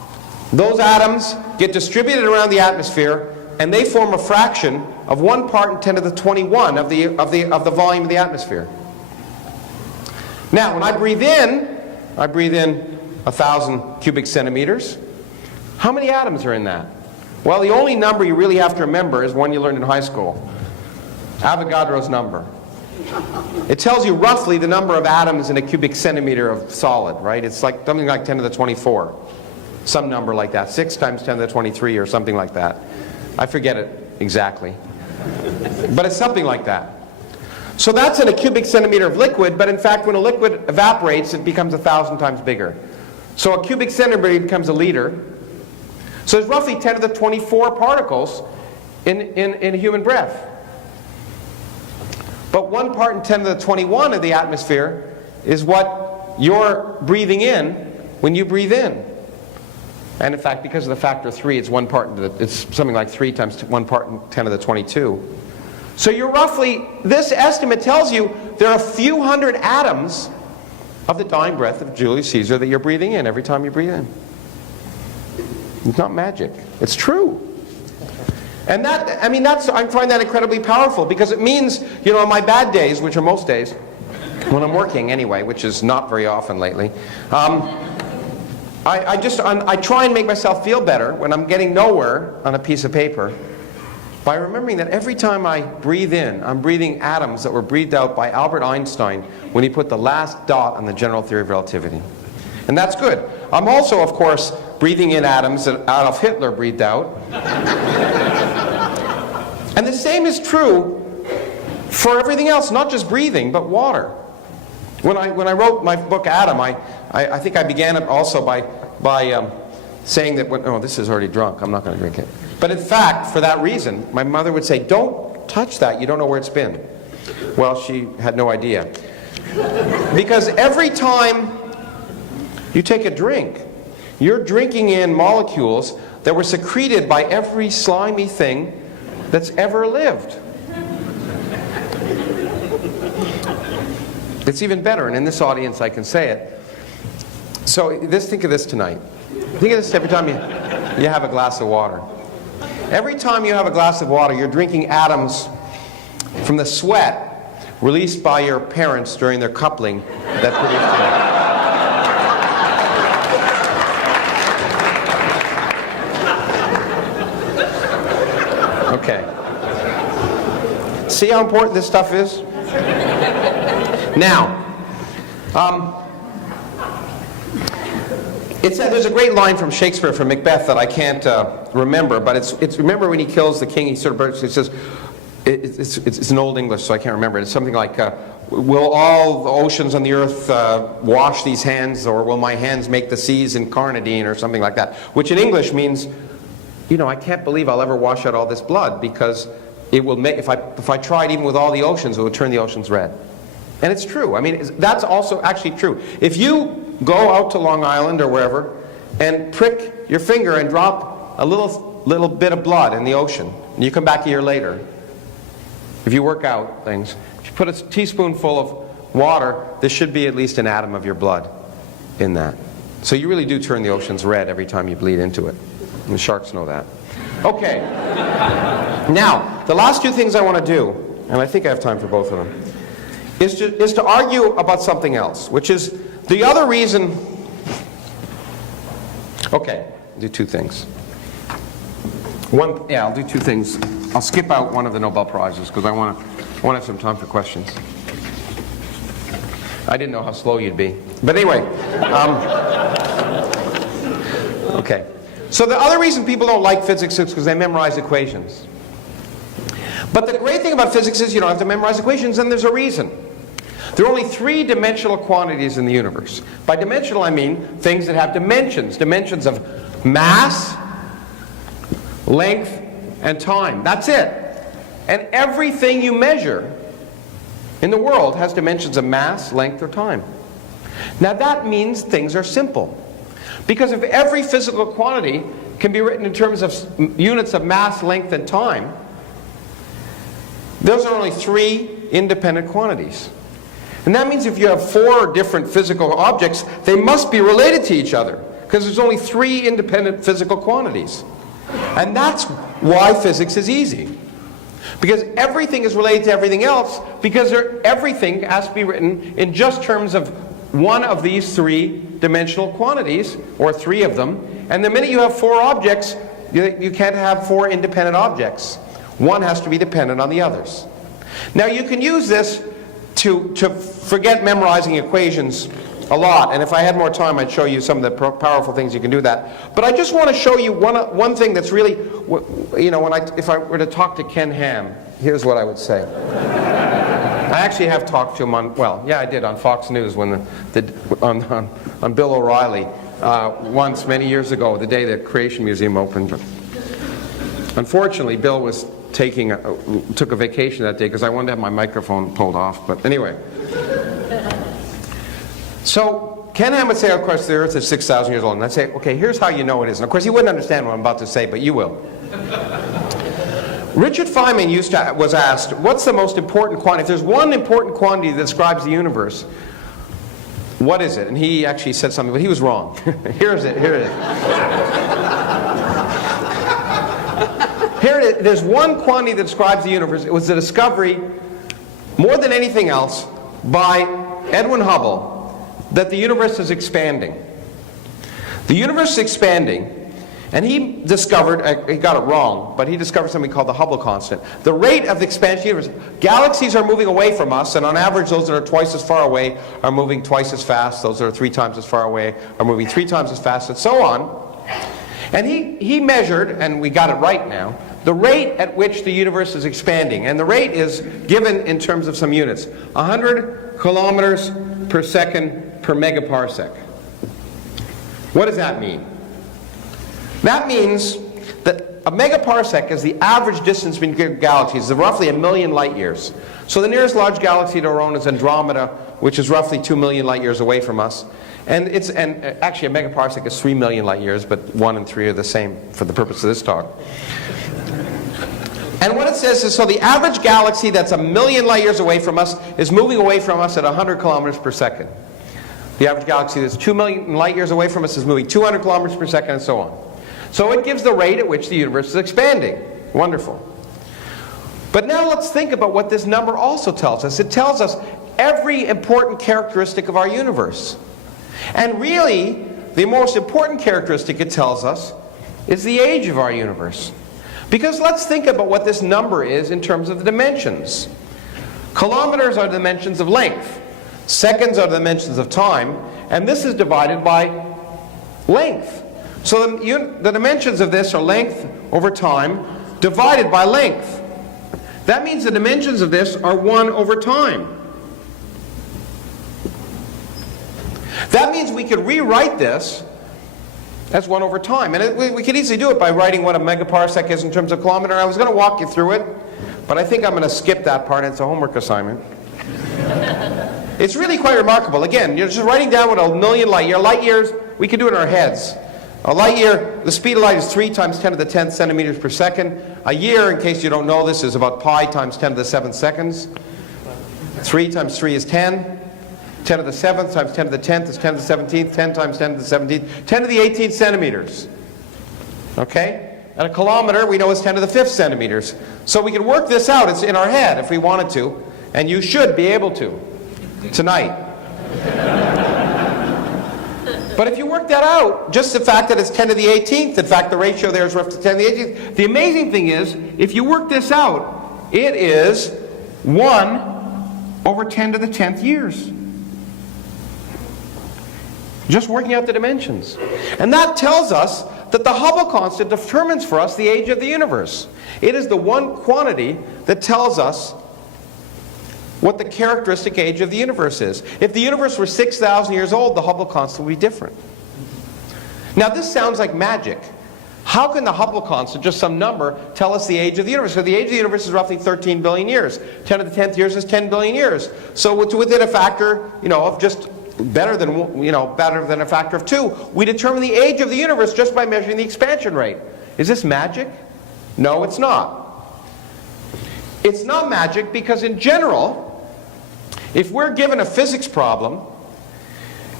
Those atoms get distributed around the atmosphere, and they form a fraction of 1 part in 10 to the 21 of the volume of the atmosphere. Now, when I breathe in 1,000 cubic centimeters. How many atoms are in that? Well, the only number you really have to remember is one you learned in high school. Avogadro's number. It tells you roughly the number of atoms in a cubic centimeter of solid, right? It's like something like 10 to the 24. Some number like that. 6 times 10 to the 23 or something like that. I forget it exactly. But it's something like that. So that's in a cubic centimeter of liquid, but in fact when a liquid evaporates it becomes 1,000 times bigger. So a cubic centimeter becomes a liter. So there's roughly 10 to the 24 particles in a human breath. But 1 part in 10 to the 21 of the atmosphere is what you're breathing in when you breathe in. And in fact, because of the factor 3, it's 1 part it's something like 3 times 1 part in 10 to the 22. So you're roughly, this estimate tells you there are a few hundred atoms of the dying breath of Julius Caesar that you're breathing in every time you breathe in. It's not magic. It's true. And that, I mean, I find that incredibly powerful because it means, you know, on my bad days, which are most days, when I'm working anyway, which is not very often lately, I try and make myself feel better when I'm getting nowhere on a piece of paper by remembering that every time I breathe in, I'm breathing atoms that were breathed out by Albert Einstein when he put the last dot on the general theory of relativity. And that's good. I'm also, of course, breathing in atoms that Adolf Hitler breathed out. And the same is true for everything else, not just breathing, but water. When I wrote my book, Atom, I think I began it also by saying that, oh, this is already drunk, I'm not going to drink it. But in fact, for that reason, my mother would say, don't touch that, you don't know where it's been. Well, she had no idea. Because every time you take a drink, you're drinking in molecules that were secreted by every slimy thing that's ever lived. It's even better, and in this audience I can say it. So think of this tonight. Think of this every time you have a glass of water. Every time you have a glass of water, you're drinking atoms from the sweat released by your parents during their coupling that produced it. Okay. See how important this stuff is? Now, there's a great line from Shakespeare, from Macbeth, that I can't remember, but it's remember when he kills the king, he sort of says, it's in Old English, so I can't remember it. It's something like, will all the oceans on the earth wash these hands, or will my hands make the seas incarnadine, or something like that, which in English means, you know, I can't believe I'll ever wash out all this blood, because it will make, if I tried even with all the oceans, it would turn the oceans red. And it's true. I mean, that's also actually true. If you go out to Long Island or wherever and prick your finger and drop a little bit of blood in the ocean, and you come back a year later, if you work out things, if you put a teaspoonful of water, there should be at least an atom of your blood in that. So you really do turn the oceans red every time you bleed into it. And the sharks know that. Okay. Now, the last two things I want to do, and I think I have time for both of them, is to argue about something else, which is the other reason. Okay, I'll do two things. I'll do two things. I'll skip out one of the Nobel Prizes because I want to have some time for questions. I didn't know how slow you'd be. But anyway. Okay. So the other reason people don't like physics is because they memorize equations. But the great thing about physics is you don't have to memorize equations, and there's a reason. There are only three-dimensional quantities in the universe. By dimensional, I mean things that have dimensions. Dimensions of mass, length, and time. That's it. And everything you measure in the world has dimensions of mass, length, or time. Now that means things are simple. Because if every physical quantity can be written in terms of units of mass, length, and time, those are only three independent quantities. And that means if you have four different physical objects, they must be related to each other. because there's only 3 independent physical quantities. And that's why physics is easy. Because everything is related to everything else, because everything has to be written in just terms of one of these 3-dimensional quantities, or 3 of them. And the minute you have 4 objects, you can't have 4 independent objects. One has to be dependent on the others. Now you can use this to forget memorizing equations a lot, and if I had more time I'd show you some of the powerful things you can do that. But I just want to show you one thing that's really, you know, if I were to talk to Ken Ham, here's what I would say. I actually have talked to him on, well, yeah, I did on Fox News when on Bill O'Reilly once many years ago, the day the Creation Museum opened. Unfortunately, Bill was took a vacation that day because I wanted to have my microphone pulled off. But anyway. So Ken Ham would say, of course, the Earth is 6,000 years old. And I'd say, okay, here's how you know it is. And of course, he wouldn't understand what I'm about to say, but you will. Richard Feynman was asked, what's the most important quantity? If there's one important quantity that describes the universe, what is it? And he actually said something, but he was wrong. Here it is. Here it is. There's one quantity that describes the universe. It was the discovery, more than anything else, by Edwin Hubble, that the universe is expanding. The universe is expanding, and he discovered, he got it wrong, but he discovered something called the Hubble constant. The rate of the expansion of the universe. Galaxies are moving away from us, and on average those that are twice as far away are moving twice as fast. Those that are 3 times as far away are moving 3 times as fast, and so on. And he measured, and we got it right now, the rate at which the universe is expanding. And the rate is given in terms of some units. 100 kilometers per second per megaparsec. What does that mean? That means that a megaparsec is the average distance between galaxies, of roughly 1 million light years. So the nearest large galaxy to our own is Andromeda, which is roughly 2 million light years away from us. And actually a megaparsec is 3 million light years, but 1 and 3 are the same for the purpose of this talk. And what it says is, so the average galaxy that's 1 million light years away from us is moving away from us at 100 kilometers per second. The average galaxy that's 2 million light years away from us is moving 200 kilometers per second, and so on. So it gives the rate at which the universe is expanding. Wonderful. But now let's think about what this number also tells us. It tells us every important characteristic of our universe. And really, the most important characteristic it tells us is the age of our universe. Because let's think about what this number is in terms of the dimensions. Kilometers are the dimensions of length. Seconds are the dimensions of time. And this is divided by length. So the dimensions of this are length over time divided by length. That means the dimensions of this are 1 over time. That means we could rewrite this as 1 over time. And we could easily do it by writing what a megaparsec is in terms of kilometer. I was going to walk you through it, but I think I'm going to skip that part. It's a homework assignment. It's really quite remarkable. Again, you're just writing down what 1 million light years, we can do it in our heads. A light year, the speed of light is 3 times 10 to the 10th centimeters per second. A year, in case you don't know this, is about pi times 10 to the 7th seconds. 3 times 3 is 10. 10 to the 7th times 10 to the 10th is 10 to the 17th. 10 times 10 to the 17th. 10 to the 18th centimeters. Okay? And a kilometer, we know, is 10 to the 5th centimeters. So we can work this out. It's in our head if we wanted to. And you should be able to. Tonight. But if you work that out, just the fact that it's 10 to the 18th, in fact the ratio there is roughly 10 to the 18th, the amazing thing is, if you work this out, it is 1 over 10 to the 10th years. Just working out the dimensions. And that tells us that the Hubble constant determines for us the age of the universe. It is the one quantity that tells us what the characteristic age of the universe is. If the universe were 6,000 years old, the Hubble constant would be different. Now this sounds like magic. How can the Hubble constant, just some number, tell us the age of the universe? So the age of the universe is roughly 13 billion years. 10 to the 10th years is 10 billion years. So it's within a factor, of just better than a factor of 2. We determine the age of the universe just by measuring the expansion rate. Is this magic? No, it's not. It's not magic because in general, if we're given a physics problem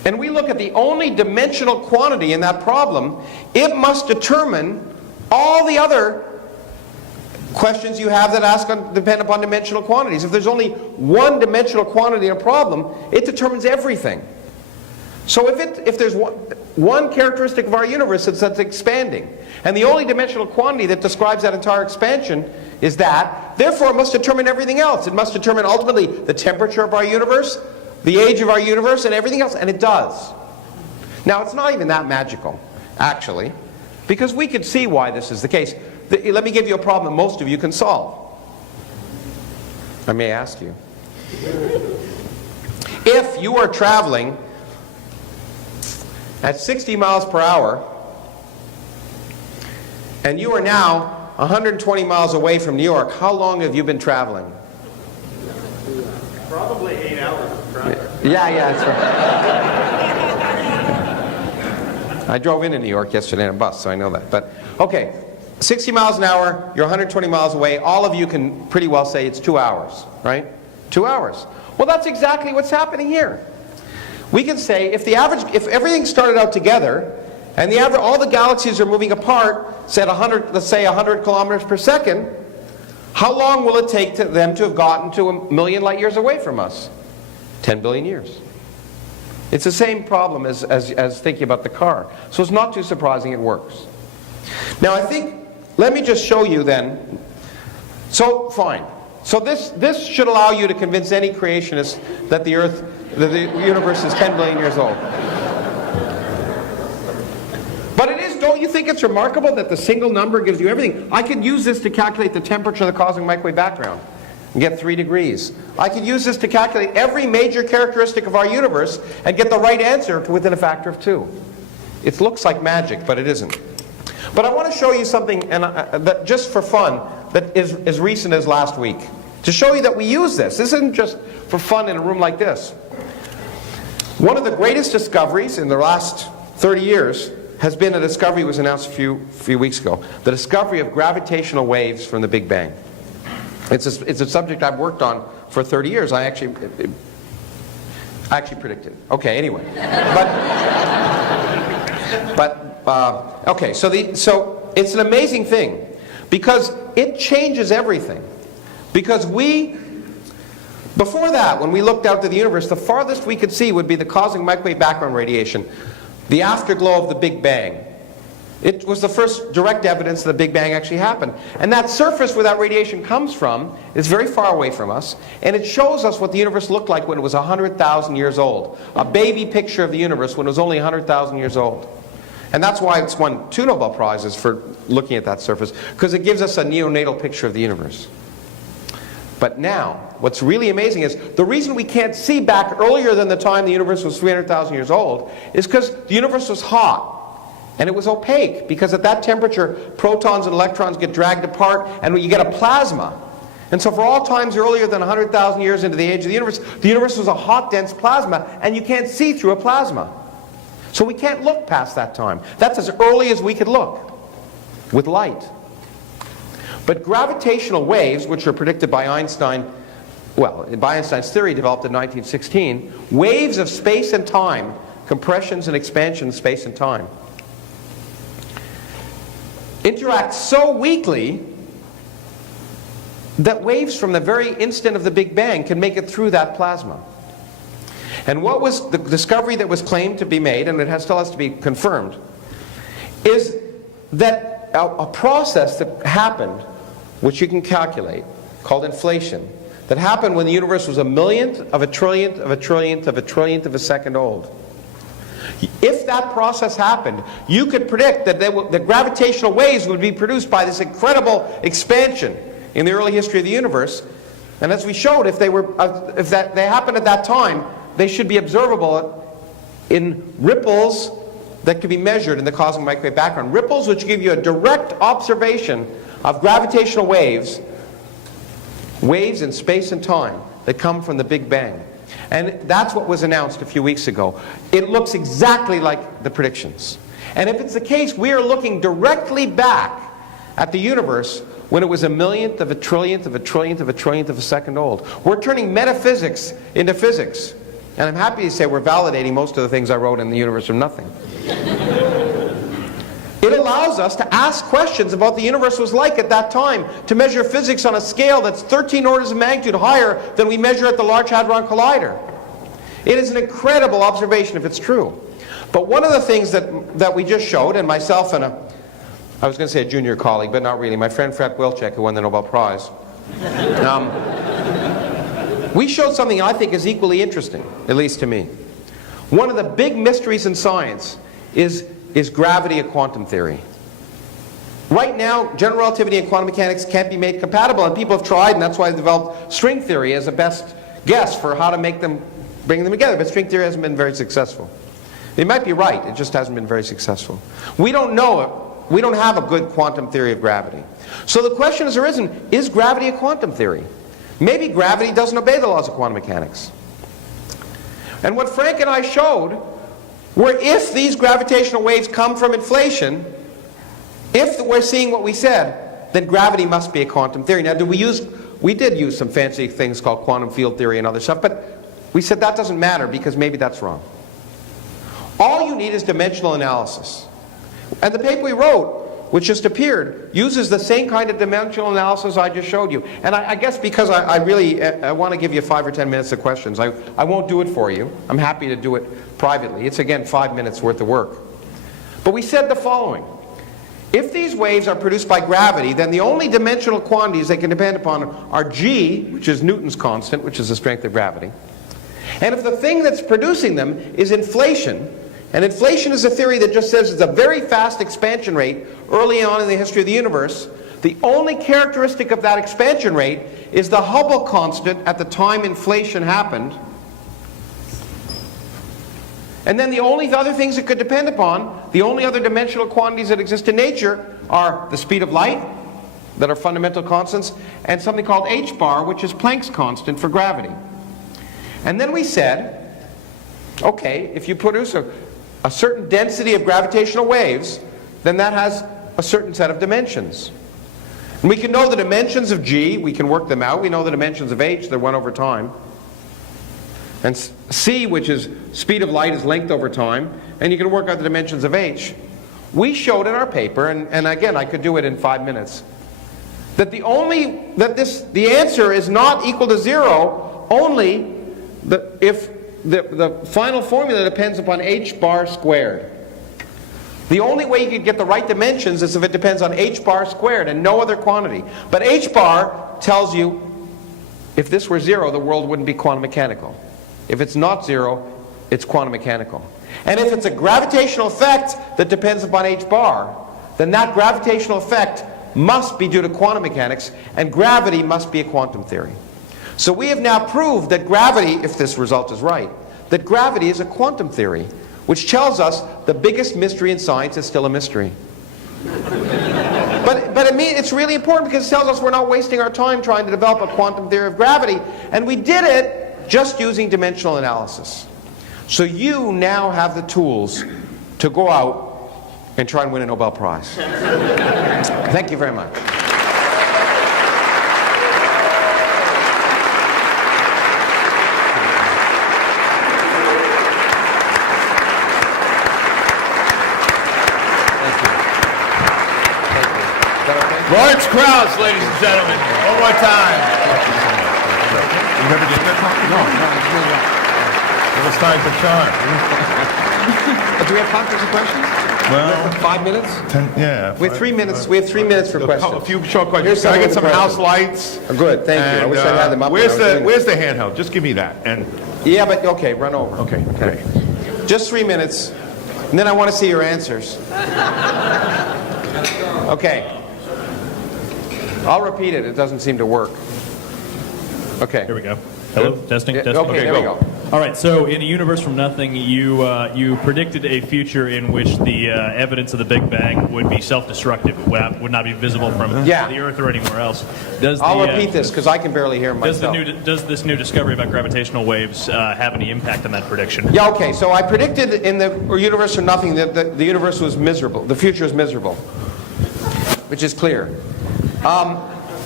and we look at the only dimensional quantity in that problem, it must determine all the other questions you have that depend upon dimensional quantities. If there's only one dimensional quantity in a problem, it determines everything. So if there's one characteristic of our universe that's expanding, and the only dimensional quantity that describes that entire expansion is that, therefore it must determine everything else. It must determine ultimately the temperature of our universe, the age of our universe, and everything else, and it does. Now, it's not even that magical, actually, because we could see why this is the case. Let me give you a problem that most of you can solve. I may ask you. If you are traveling at 60 miles per hour, and you are now 120 miles away from New York, how long have you been traveling? Probably 8 hours of traffic. Yeah, that's right. I drove into New York yesterday in a bus, so I know that. But, okay, 60 miles an hour, you're 120 miles away. All of you can pretty well say it's 2 hours, right? 2 hours. Well, that's exactly what's happening here. We can say if everything started out together, and all the galaxies are moving apart, say let's say 100 kilometers per second, how long will it take them to have gotten to 1,000,000 light years away from us? 10 billion years. It's the same problem as thinking about the car. So it's not too surprising it works. Now let me just show you then. So fine. So this should allow you to convince any creationist that the universe is 10 billion years old. But don't you think it's remarkable that the single number gives you everything? I could use this to calculate the temperature of the cosmic microwave background and get 3 degrees. I could use this to calculate every major characteristic of our universe and get the right answer to within a factor of 2. It looks like magic, but it isn't. But I want to show you something, that just for fun, that is as recent as last week. To show you that we use this. This isn't just for fun in a room like this. One of the greatest discoveries in the last 30 years has been a discovery that was announced a few weeks ago. The discovery of gravitational waves from the Big Bang. It's a subject I've worked on for 30 years. I actually predicted it. Okay, anyway. Okay, so it's an amazing thing because it changes everything. Because before that, when we looked out to the universe, the farthest we could see would be the cosmic microwave background radiation, the afterglow of the Big Bang. It was the first direct evidence that the Big Bang actually happened. And that surface where that radiation comes from is very far away from us, and it shows us what the universe looked like when it was 100,000 years old. A baby picture of the universe when it was only 100,000 years old. And that's why it's won 2 Nobel Prizes for looking at that surface, because it gives us a neonatal picture of the universe. But now, what's really amazing is the reason we can't see back earlier than the time the universe was 300,000 years old is because the universe was hot. And it was opaque, because at that temperature, protons and electrons get dragged apart, and you get a plasma. And so for all times earlier than 100,000 years into the age of the universe was a hot, dense plasma, and you can't see through a plasma. So we can't look past that time. That's as early as we could look with light. But gravitational waves, which were predicted by Einstein, by Einstein's theory developed in 1916, waves of space and time, compressions and expansions of space and time, interact so weakly that waves from the very instant of the Big Bang can make it through that plasma. And what was the discovery that was claimed to be made, and it still has to be confirmed, is that a process that happened, which you can calculate, called inflation, that happened when the universe was 1,000,000th of a trillionth of a trillionth of a trillionth of a second old. If that process happened, you could predict that the gravitational waves would be produced by this incredible expansion in the early history of the universe. And as we showed, if they happened at that time, they should be observable in ripples that could be measured in the cosmic microwave background. Ripples which give you a direct observation of gravitational waves in space and time that come from the Big Bang. And that's what was announced a few weeks ago. It looks exactly like the predictions. And if it's the case, we are looking directly back at the universe when it was 1,000,000th of a trillionth of a trillionth of a trillionth of a second old. We're turning metaphysics into physics. And I'm happy to say we're validating most of the things I wrote in The Universe from Nothing. It allows us to ask questions about what the universe was like at that time, to measure physics on a scale that's 13 orders of magnitude higher than we measure at the Large Hadron Collider. It is an incredible observation if it's true. But one of the things that we just showed, and myself and I was going to say a junior colleague, but not really, my friend Fred Wilczek, who won the Nobel Prize, we showed something I think is equally interesting, at least to me. One of the big mysteries in science is gravity a quantum theory? Right now, general relativity and quantum mechanics can't be made compatible, and people have tried, and that's why they developed string theory as a best guess for how to bring them together, but string theory hasn't been very successful. It might be right, it just hasn't been very successful. We don't know it. We don't have a good quantum theory of gravity. So the question has arisen, is gravity a quantum theory? Maybe gravity doesn't obey the laws of quantum mechanics. And what Frank and I showed were if these gravitational waves come from inflation, if we're seeing what we said, then gravity must be a quantum theory. Now, we did use some fancy things called quantum field theory and other stuff, but we said that doesn't matter because maybe that's wrong. All you need is dimensional analysis. And the paper we wrote, which just appeared, uses the same kind of dimensional analysis I just showed you. And I guess because I want to give you 5 or 10 minutes of questions, I won't do it for you. I'm happy to do it privately. It's, again, 5 minutes worth of work. But we said the following. If these waves are produced by gravity, then the only dimensional quantities they can depend upon are g, which is Newton's constant, which is the strength of gravity. And if the thing that's producing them is inflation, and inflation is a theory that just says it's a very fast expansion rate early on in the history of the universe, the only characteristic of that expansion rate is the Hubble constant at the time inflation happened. And then the only other things it could depend upon, the only other dimensional quantities that exist in nature, are the speed of light, that are fundamental constants, and something called h bar, which is Planck's constant for gravity. And then we said, okay, if you produce a certain density of gravitational waves, then that has a certain set of dimensions. And we can know the dimensions of g, we can work them out. We know the dimensions of h, they're 1 over time. And c, which is speed of light, is length over time, and you can work out the dimensions of h. We showed in our paper, and again, I could do it in 5 minutes, that the answer is not equal to 0 only if the final formula depends upon h bar squared. The only way you could get the right dimensions is if it depends on h bar squared and no other quantity. But h bar tells you if this were 0, the world wouldn't be quantum mechanical. If it's not 0, it's quantum mechanical. And if it's a gravitational effect that depends upon h bar, then that gravitational effect must be due to quantum mechanics, and gravity must be a quantum theory. So we have now proved that gravity, if this result is right, that gravity is a quantum theory, which tells us the biggest mystery in science is still a mystery. But it's really important because it tells us we're not wasting our time trying to develop a quantum theory of gravity, and we did it just using dimensional analysis. So you now have the tools to go out and try and win a Nobel Prize. Thank you very much. Lawrence Krauss, ladies and gentlemen. One more time. You never did that talk? No, it's really not. It was time for Sean. Do we have time for some questions? Well, 5 minutes? yeah. We have 3 minutes. We have 3 minutes for questions. A few short questions. Here's Can I some get of some the house questions. lights? Oh, good, thank you. I wish I had them up. Where's there. the handheld? Just give me that. And Yeah, but okay, run over. okay, great. Just 3 minutes, and then I want to see your answers. Okay. I'll repeat it. It doesn't seem to work. Okay. Here we go. Hello, testing, Yeah, testing. okay, there we go. All right. So, in A Universe from Nothing, you predicted a future in which the evidence of the Big Bang would be self-destructive. It would not be visible from the Earth or anywhere else. I'll repeat this because I can barely hear myself. Does this new discovery about gravitational waves have any impact on that prediction? Yeah. Okay. So I predicted in the Universe from Nothing that the universe was miserable. The future is miserable, which is clear.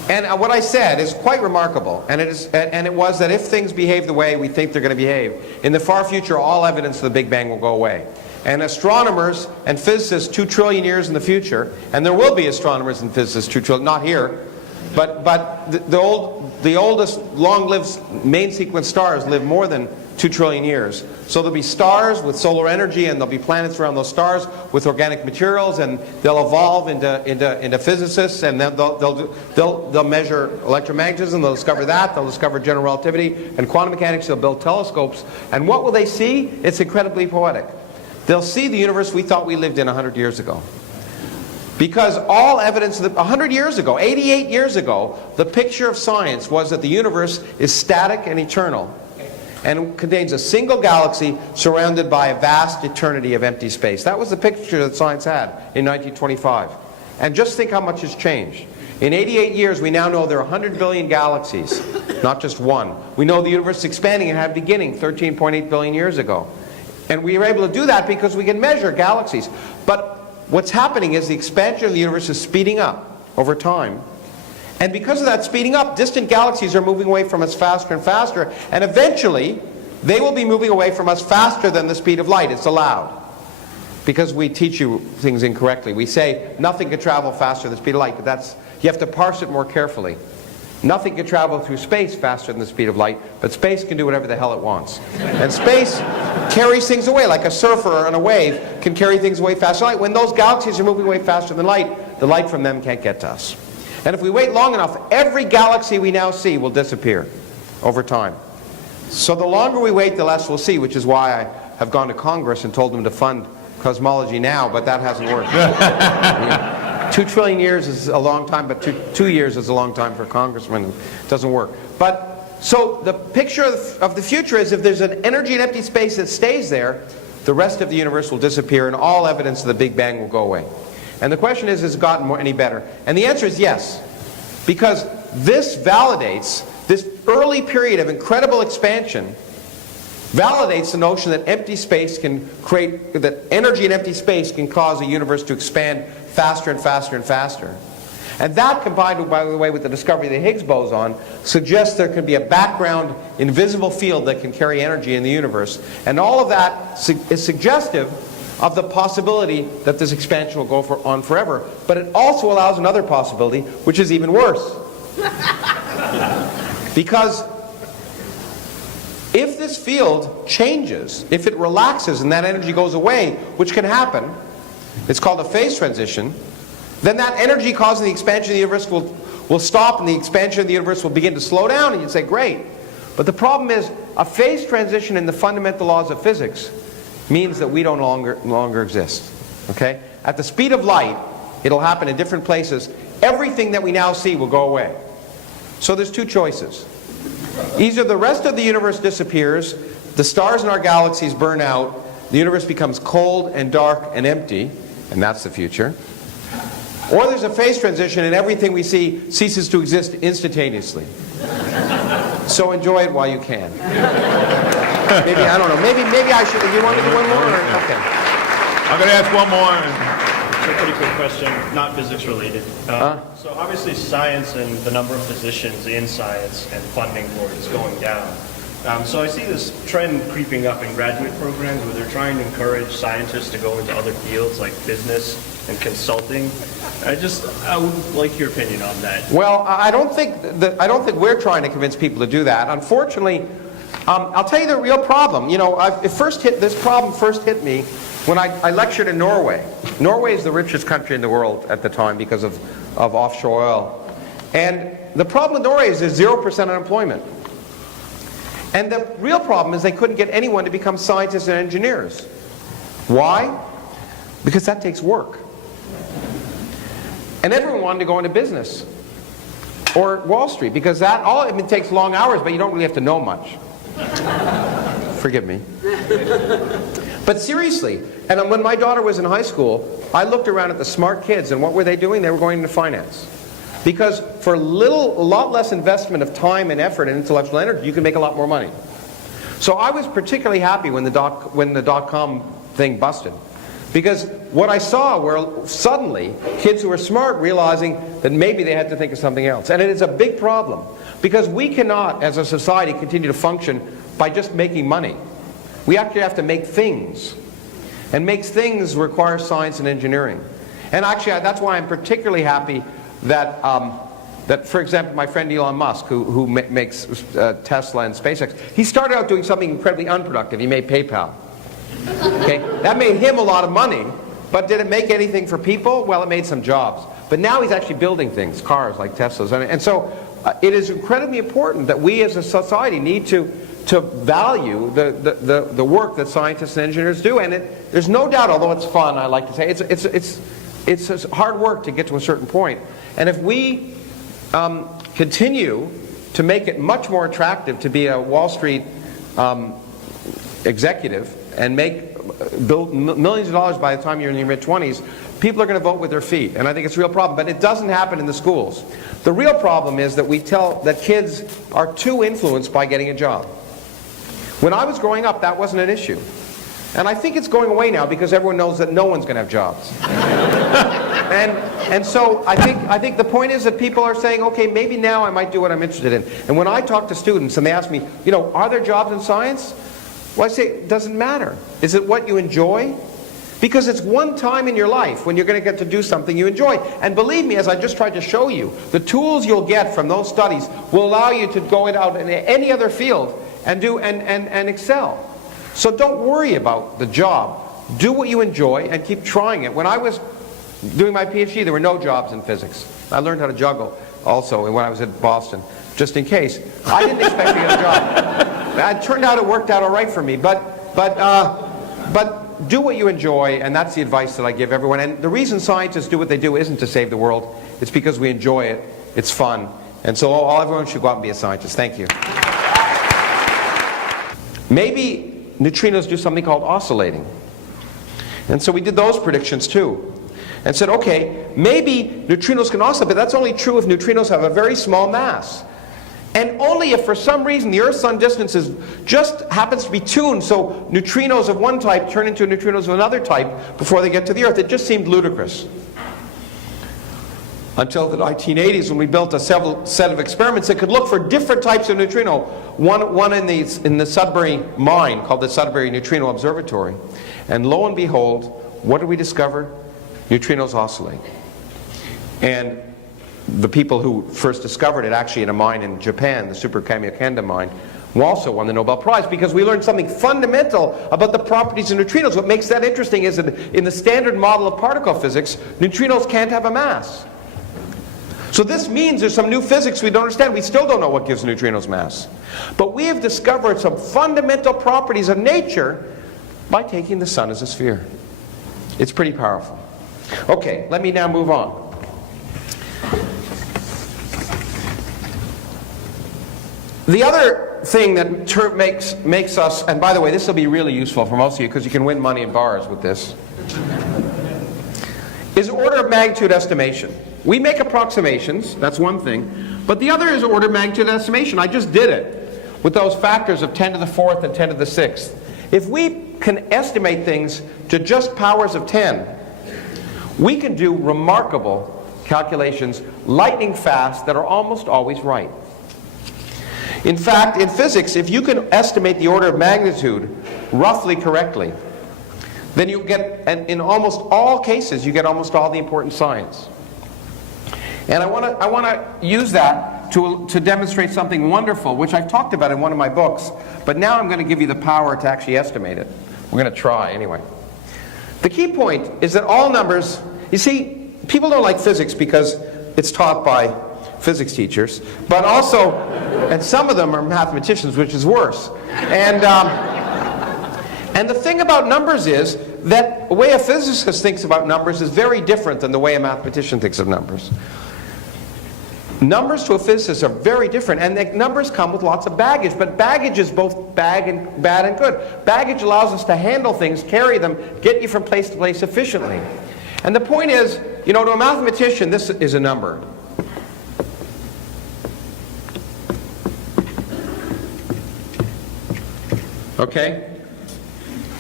And what I said is quite remarkable, and it was that if things behave the way we think they're going to behave, in the far future all evidence of the Big Bang will go away. And astronomers and physicists 2 trillion years in the future, and there will be astronomers and physicists 2 trillion, not here, but the oldest long-lived main sequence stars live more than 2 trillion years. So there'll be stars with solar energy, and there'll be planets around those stars with organic materials, and they'll evolve into physicists, and they'll measure electromagnetism, they'll discover that, they'll discover general relativity and quantum mechanics, they'll build telescopes. And what will they see? It's incredibly poetic. They'll see the universe we thought we lived in 100 years ago. Because all evidence, 100 years ago, 88 years ago, the picture of science was that the universe is static and eternal, and contains a single galaxy surrounded by a vast eternity of empty space. That was the picture that science had in 1925. And just think how much has changed. In 88 years, we now know there are 100 billion galaxies, not just one. We know the universe is expanding and had a beginning 13.8 billion years ago. And we were able to do that because we can measure galaxies. But what's happening is the expansion of the universe is speeding up over time. And because of that speeding up, distant galaxies are moving away from us faster and faster, and eventually they will be moving away from us faster than the speed of light. It's allowed. Because we teach you things incorrectly. We say nothing can travel faster than the speed of light, but you have to parse it more carefully. Nothing can travel through space faster than the speed of light, but space can do whatever the hell it wants. And space carries things away, like a surfer on a wave can carry things away faster than light. When those galaxies are moving away faster than light, the light from them can't get to us. And if we wait long enough, every galaxy we now see will disappear over time. So the longer we wait, the less we'll see, which is why I have gone to Congress and told them to fund cosmology now, but that hasn't worked. 2 trillion years is a long time, but two years is a long time for a congressman. It doesn't work. But so the picture of the future is if there's an energy in empty space that stays there, the rest of the universe will disappear and all evidence of the Big Bang will go away. And the question is, has it gotten any better? And the answer is yes. Because this validates, this early period of incredible expansion validates the notion that empty space can create, that energy in empty space can cause a universe to expand faster and faster and faster. And that, combined, by the way, with the discovery of the Higgs boson, suggests there can be a background invisible field that can carry energy in the universe. And all of that is suggestive of the possibility that this expansion will go on forever. But it also allows another possibility, which is even worse. Because if this field changes, if it relaxes and that energy goes away, which can happen, it's called a phase transition, then that energy causing the expansion of the universe will stop and the expansion of the universe will begin to slow down, and you'd say, great. But the problem is, a phase transition in the fundamental laws of physics means that we don't longer exist. Okay? At the speed of light, it'll happen in different places. Everything that we now see will go away. So there's two choices. Either the rest of the universe disappears, the stars in our galaxies burn out, the universe becomes cold and dark and empty, and that's the future. Or there's a phase transition and everything we see ceases to exist instantaneously. So enjoy it while you can. Maybe, I don't know, maybe I should, you want to do one more? Or, okay. I'm going to ask one more. So a pretty quick question, not physics related. So obviously science and the number of physicians in science and funding for it is going down. So I see this trend creeping up in graduate programs where they're trying to encourage scientists to go into other fields like business and consulting. I would like your opinion on that. Well, I don't think we're trying to convince people to do that. Unfortunately, I'll tell you the real problem. You know, this problem first hit me when I lectured in Norway. Norway is the richest country in the world at the time because of offshore oil. And the problem in Norway is there's 0% unemployment. And the real problem is they couldn't get anyone to become scientists and engineers. Why? Because that takes work. And everyone wanted to go into business or Wall Street because it takes long hours, but you don't really have to know much. Forgive me. But seriously, and when my daughter was in high school, I looked around at the smart kids, and what were they doing? They were going into finance. Because for a lot less investment of time and effort and intellectual energy, you can make a lot more money. So I was particularly happy when the dot-com thing busted. Because what I saw were suddenly kids who were smart realizing that maybe they had to think of something else. And it is a big problem. Because we cannot, as a society, continue to function by just making money. We actually have to make things. And make things requires science and engineering. And actually, that's why I'm particularly happy that, for example, my friend Elon Musk, who makes Tesla and SpaceX, he started out doing something incredibly unproductive. He made PayPal. Okay? That made him a lot of money, but did it make anything for people? Well, it made some jobs. But now he's actually building things, cars like Teslas. And so it is incredibly important that we as a society need to value the work that scientists and engineers do. And there's no doubt, although it's fun, I like to say, it's hard work to get to a certain point. And if we continue to make it much more attractive to be a Wall Street executive and build millions of dollars by the time you're in your mid-20s, people are going to vote with their feet. And I think it's a real problem. But it doesn't happen in the schools. The real problem is that we tell that kids are too influenced by getting a job. When I was growing up, that wasn't an issue. And I think it's going away now because everyone knows that no one's going to have jobs. and so I think the point is that people are saying, okay, maybe now I might do what I'm interested in. And when I talk to students and they ask me, are there jobs in science? Well, I say, it doesn't matter. Is it what you enjoy? Because it's one time in your life when you're going to get to do something you enjoy. And believe me, as I just tried to show you, the tools you'll get from those studies will allow you to go out in any other field and excel. So don't worry about the job. Do what you enjoy and keep trying it. When I was doing my PhD, there were no jobs in physics. I learned how to juggle also when I was at Boston, just in case. I didn't expect to get a job. It turned out it worked out all right for me. But do what you enjoy, and that's the advice that I give everyone. And the reason scientists do what they do isn't to save the world. It's because we enjoy it. It's fun. And so everyone should go out and be a scientist. Thank you. Maybe neutrinos do something called oscillating. And so we did those predictions too. And said, okay, maybe neutrinos can oscillate, but that's only true if neutrinos have a very small mass. And only if for some reason the Earth-Sun distance just happens to be tuned so neutrinos of one type turn into neutrinos of another type before they get to the Earth. It just seemed ludicrous. Until the 1980s, when we built a set of experiments that could look for different types of neutrino. One in the Sudbury mine called the Sudbury Neutrino Observatory. And lo and behold, what did we discover? Neutrinos oscillate. And the people who first discovered it, actually in a mine in Japan, the Super Kamiokande mine, also won the Nobel Prize because we learned something fundamental about the properties of neutrinos. What makes that interesting is that in the standard model of particle physics, neutrinos can't have a mass. So this means there's some new physics we don't understand. We still don't know what gives neutrinos mass. But we have discovered some fundamental properties of nature by taking the sun as a sphere. It's pretty powerful. Okay, let me now move on. The other thing that makes us, and by the way, this will be really useful for most of you because you can win money in bars with this, is order of magnitude estimation. We make approximations, that's one thing, but the other is order of magnitude estimation. I just did it with those factors of 10 to the 4th and 10 to the 6th. If we can estimate things to just powers of 10, we can do remarkable calculations lightning fast that are almost always right. In fact, in physics, if you can estimate the order of magnitude roughly correctly, then you get, and in almost all cases, you get almost all the important science. And I want to use that to demonstrate something wonderful, which I've talked about in one of my books, but now I'm going to give you the power to actually estimate it. We're going to try anyway. The key point is that all numbers, you see, people don't like physics because it's taught by physics teachers, but also, and some of them are mathematicians, which is worse. And the thing about numbers is that the way a physicist thinks about numbers is very different than the way a mathematician thinks of numbers. Numbers to a physicist are very different, and the numbers come with lots of baggage, but baggage is both bad and good. Baggage allows us to handle things, carry them, get you from place to place efficiently. And the point is, to a mathematician, this is a number. Okay?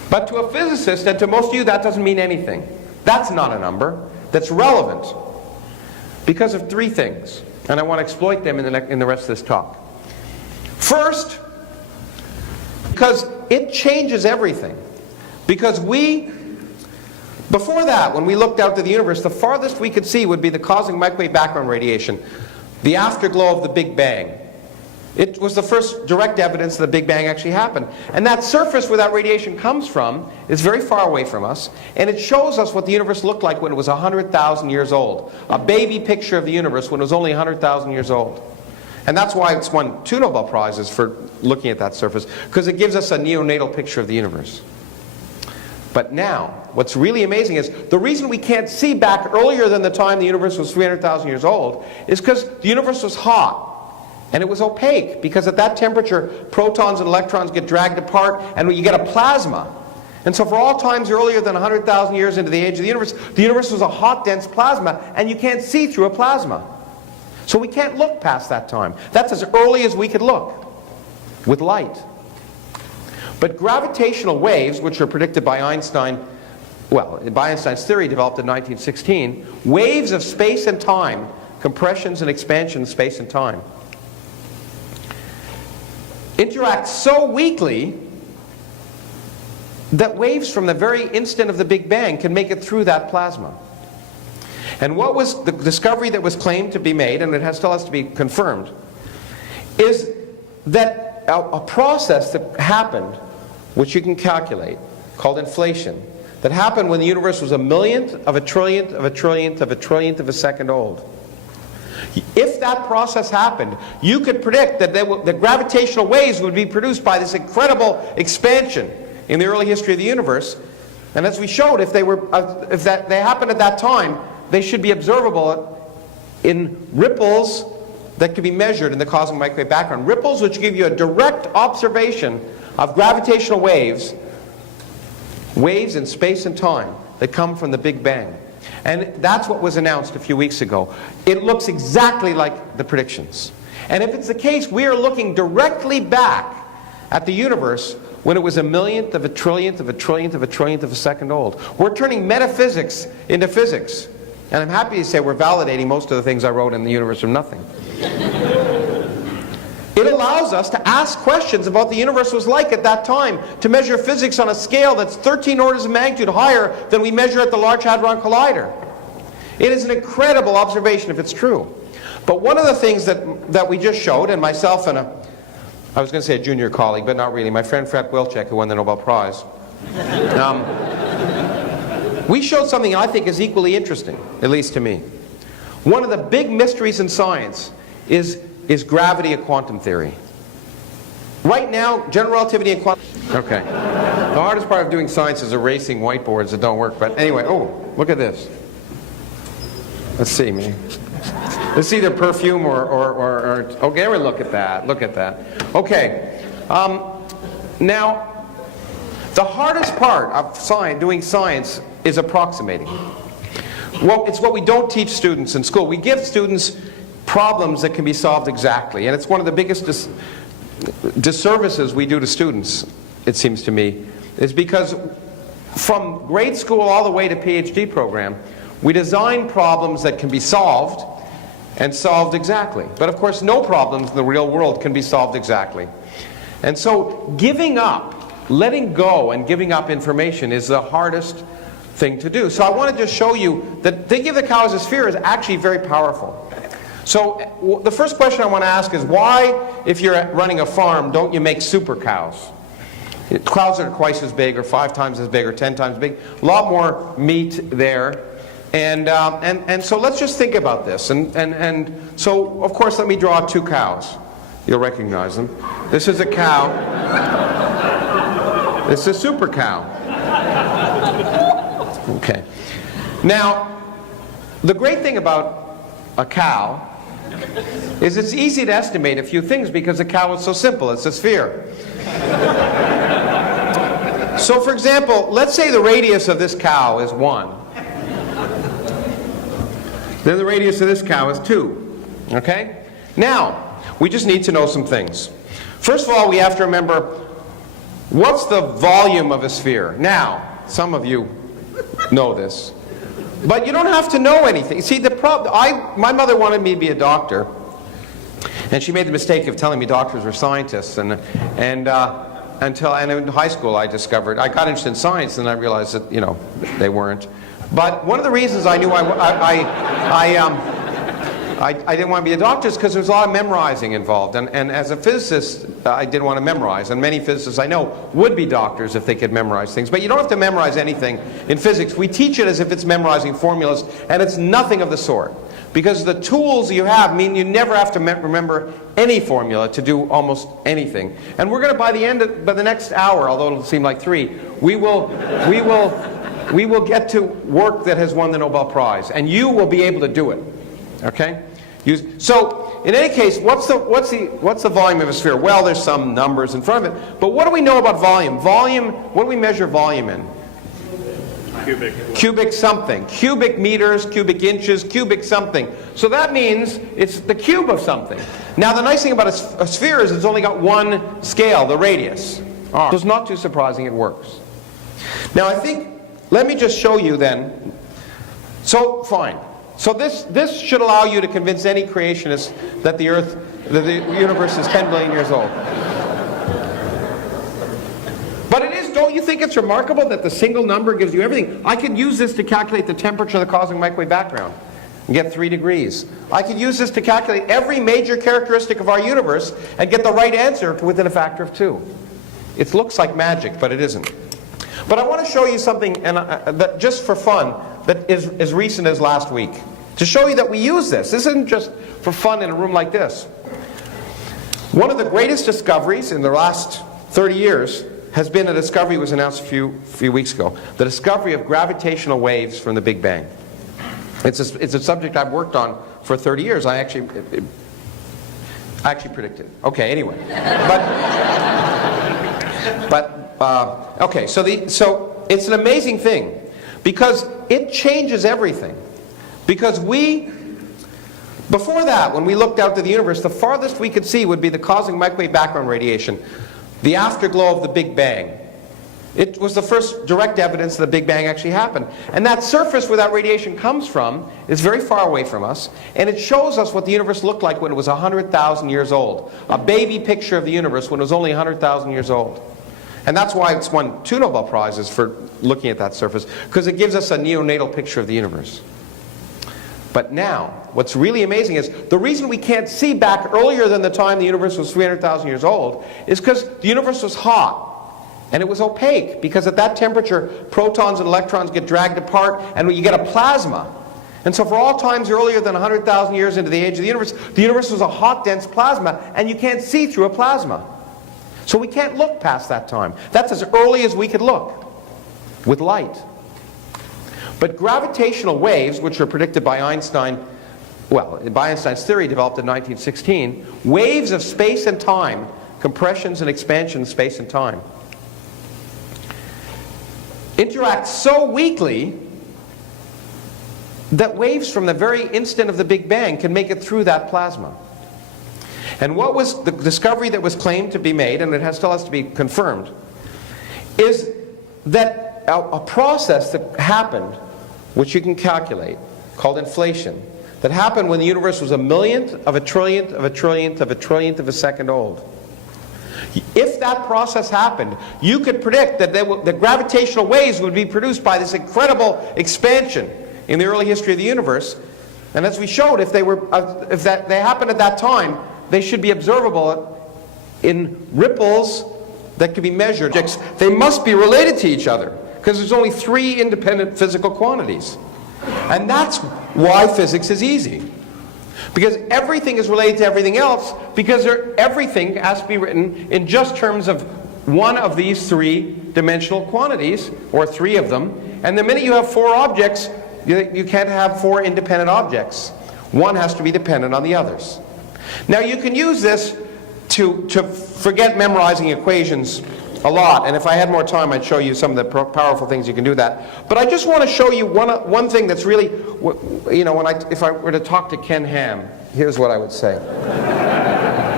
But to a physicist, and to most of you, that doesn't mean anything. That's not a number that's relevant because of three things. And I want to exploit them in the rest of this talk. First, because it changes everything. Because before that, when we looked out to the universe, the farthest we could see would be the cosmic microwave background radiation, the afterglow of the Big Bang. It was the first direct evidence that the Big Bang actually happened. And that surface where that radiation comes from is very far away from us, and it shows us what the universe looked like when it was 100,000 years old. A baby picture of the universe when it was only 100,000 years old. And that's why it's won 2 Nobel Prizes for looking at that surface, because it gives us a neonatal picture of the universe. But now, what's really amazing is the reason we can't see back earlier than the time the universe was 300,000 years old is because the universe was hot. And it was opaque, because at that temperature, protons and electrons get dragged apart, and you get a plasma. And so for all times earlier than 100,000 years into the age of the universe was a hot, dense plasma, and you can't see through a plasma. So we can't look past that time. That's as early as we could look with light. But gravitational waves, which are predicted by Einstein, by Einstein's theory developed in 1916, waves of space and time, compressions and expansions of space and time, interact so weakly that waves from the very instant of the Big Bang can make it through that plasma. And what was the discovery that was claimed to be made, and it still has to be confirmed, is that a process that happened, which you can calculate, called inflation, that happened when the universe was a millionth of a trillionth of a trillionth of a trillionth of a second old. If that process happened, you could predict that the gravitational waves would be produced by this incredible expansion in the early history of the universe. And as we showed, if they happened at that time, they should be observable in ripples that could be measured in the cosmic microwave background. Ripples which give you a direct observation of gravitational waves in space and time that come from the Big Bang. And that's what was announced a few weeks ago. It looks exactly like the predictions. And if it's the case, we are looking directly back at the universe when it was a millionth of a trillionth of a trillionth of a trillionth of a second old. We're turning metaphysics into physics. And I'm happy to say we're validating most of the things I wrote in The Universe from Nothing. It allows us to ask questions about what the universe was like at that time, to measure physics on a scale that's 13 orders of magnitude higher than we measure at the Large Hadron Collider. It is an incredible observation if it's true. But one of the things that we just showed, and myself and I was going to say a junior colleague, but not really, my friend Fred Wilczek, who won the Nobel Prize, we showed something I think is equally interesting, at least to me. One of the big mysteries in science is gravity and quantum theory. Right now, general relativity and quantum... Okay. The hardest part of doing science is erasing whiteboards that don't work. But anyway, oh, look at this. Let's see, man. Let's see either perfume or okay, everyone look at that. Look at that. Okay. Now, the hardest part of doing science is approximating. Well, it's what we don't teach students in school. We give students problems that can be solved exactly. And it's one of the biggest disservices we do to students, it seems to me, is because from grade school all the way to PhD program, we design problems that can be solved and solved exactly. But of course, no problems in the real world can be solved exactly. And so giving up, letting go and giving up information is the hardest thing to do. So I want to just show you that thinking of the cow as a sphere is actually very powerful. So the first question I want to ask is, why, if you're running a farm, don't you make super cows? Cows that are twice as big or 5 times as big or 10 times as big. A lot more meat there. And so let's just think about this. And so, of course, let me draw 2 cows. You'll recognize them. This is a cow. This is a super cow. Okay. Now, the great thing about a cow is it's easy to estimate a few things because a cow is so simple. It's a sphere. So, for example, let's say the radius of this cow is 1. Then the radius of this cow is 2. Okay? Now, we just need to know some things. First of all, we have to remember What's the volume of a sphere? Now, some of you know this, but you don't have to know anything. See, the problem, my mother wanted me to be a doctor, and she made the mistake of telling me doctors were scientists, and in high school I discovered, I got interested in science, and I realized that, you know, they weren't. But one of the reasons I knew I didn't want to be a doctor is because there was a lot of memorizing involved. And as a physicist, I didn't want to memorize. And many physicists I know would be doctors if they could memorize things. But you don't have to memorize anything in physics. We teach it as if it's memorizing formulas, and it's nothing of the sort. Because the tools you have mean you never have to remember any formula to do almost anything. And we're going to, by the next hour, although it'll seem like 3, we will get to work that has won the Nobel Prize. And you will be able to do it. Okay? So, in any case, what's the volume of a sphere? Well, there's some numbers in front of it. But what do we know about volume? Volume, what do we measure volume in? Cubic something. Cubic meters, cubic inches, cubic something. So that means it's the cube of something. Now, the nice thing about a sphere is it's only got one scale, the radius. So it's not too surprising, it works. Now, I think, let me just show you then. So, fine. So this should allow you to convince any creationist that the universe is 10 billion years old. But it is, don't you think it's remarkable that the single number gives you everything? I could use this to calculate the temperature of the cosmic microwave background and get 3 degrees. I could use this to calculate every major characteristic of our universe and get the right answer to within a factor of 2. It looks like magic, but it isn't. But I want to show you something, and that just for fun, that is as recent as last week. To show you that we use this. This isn't just for fun in a room like this. One of the greatest discoveries in the last 30 years has been a discovery that was announced a few weeks ago. The discovery of gravitational waves from the Big Bang. It's a subject I've worked on for 30 years. I actually predicted it. Okay, anyway. Okay, so it's an amazing thing because it changes everything. Because before that, when we looked out to the universe, the farthest we could see would be the cosmic microwave background radiation, the afterglow of the Big Bang. It was the first direct evidence that the Big Bang actually happened. And that surface where that radiation comes from is very far away from us, and it shows us what the universe looked like when it was 100,000 years old. A baby picture of the universe when it was only 100,000 years old. And that's why it's won 2 Nobel Prizes for looking at that surface, because it gives us a neonatal picture of the universe. But now, what's really amazing is the reason we can't see back earlier than the time the universe was 300,000 years old is because the universe was hot. And it was opaque, because at that temperature, protons and electrons get dragged apart, and you get a plasma. And so for all times earlier than 100,000 years into the age of the universe was a hot, dense plasma, and you can't see through a plasma. So we can't look past that time. That's as early as we could look with light. But gravitational waves, which were predicted by Einstein, by Einstein's theory developed in 1916, waves of space and time, compressions and expansions of space and time, interact so weakly that waves from the very instant of the Big Bang can make it through that plasma. And what was the discovery that was claimed to be made, and it still has to be confirmed, is that a process that happened, which you can calculate, called inflation, that happened when the universe was a millionth of a trillionth of a trillionth of a trillionth of a second old. If that process happened, you could predict that the gravitational waves would be produced by this incredible expansion in the early history of the universe. And as we showed, if they happened at that time, they should be observable in ripples that could be measured. They must be related to each other, because there's only 3 independent physical quantities. And that's why physics is easy. Because everything is related to everything else, because everything has to be written in just terms of one of these 3-dimensional quantities, or 3 of them. And the minute you have 4 objects, you can't have 4 independent objects. One has to be dependent on the others. Now you can use this to forget memorizing equations a lot, and if I had more time I'd show you some of the powerful things you can do that. But I just want to show you one thing that's really, you know, if I were to talk to Ken Ham, here's what I would say.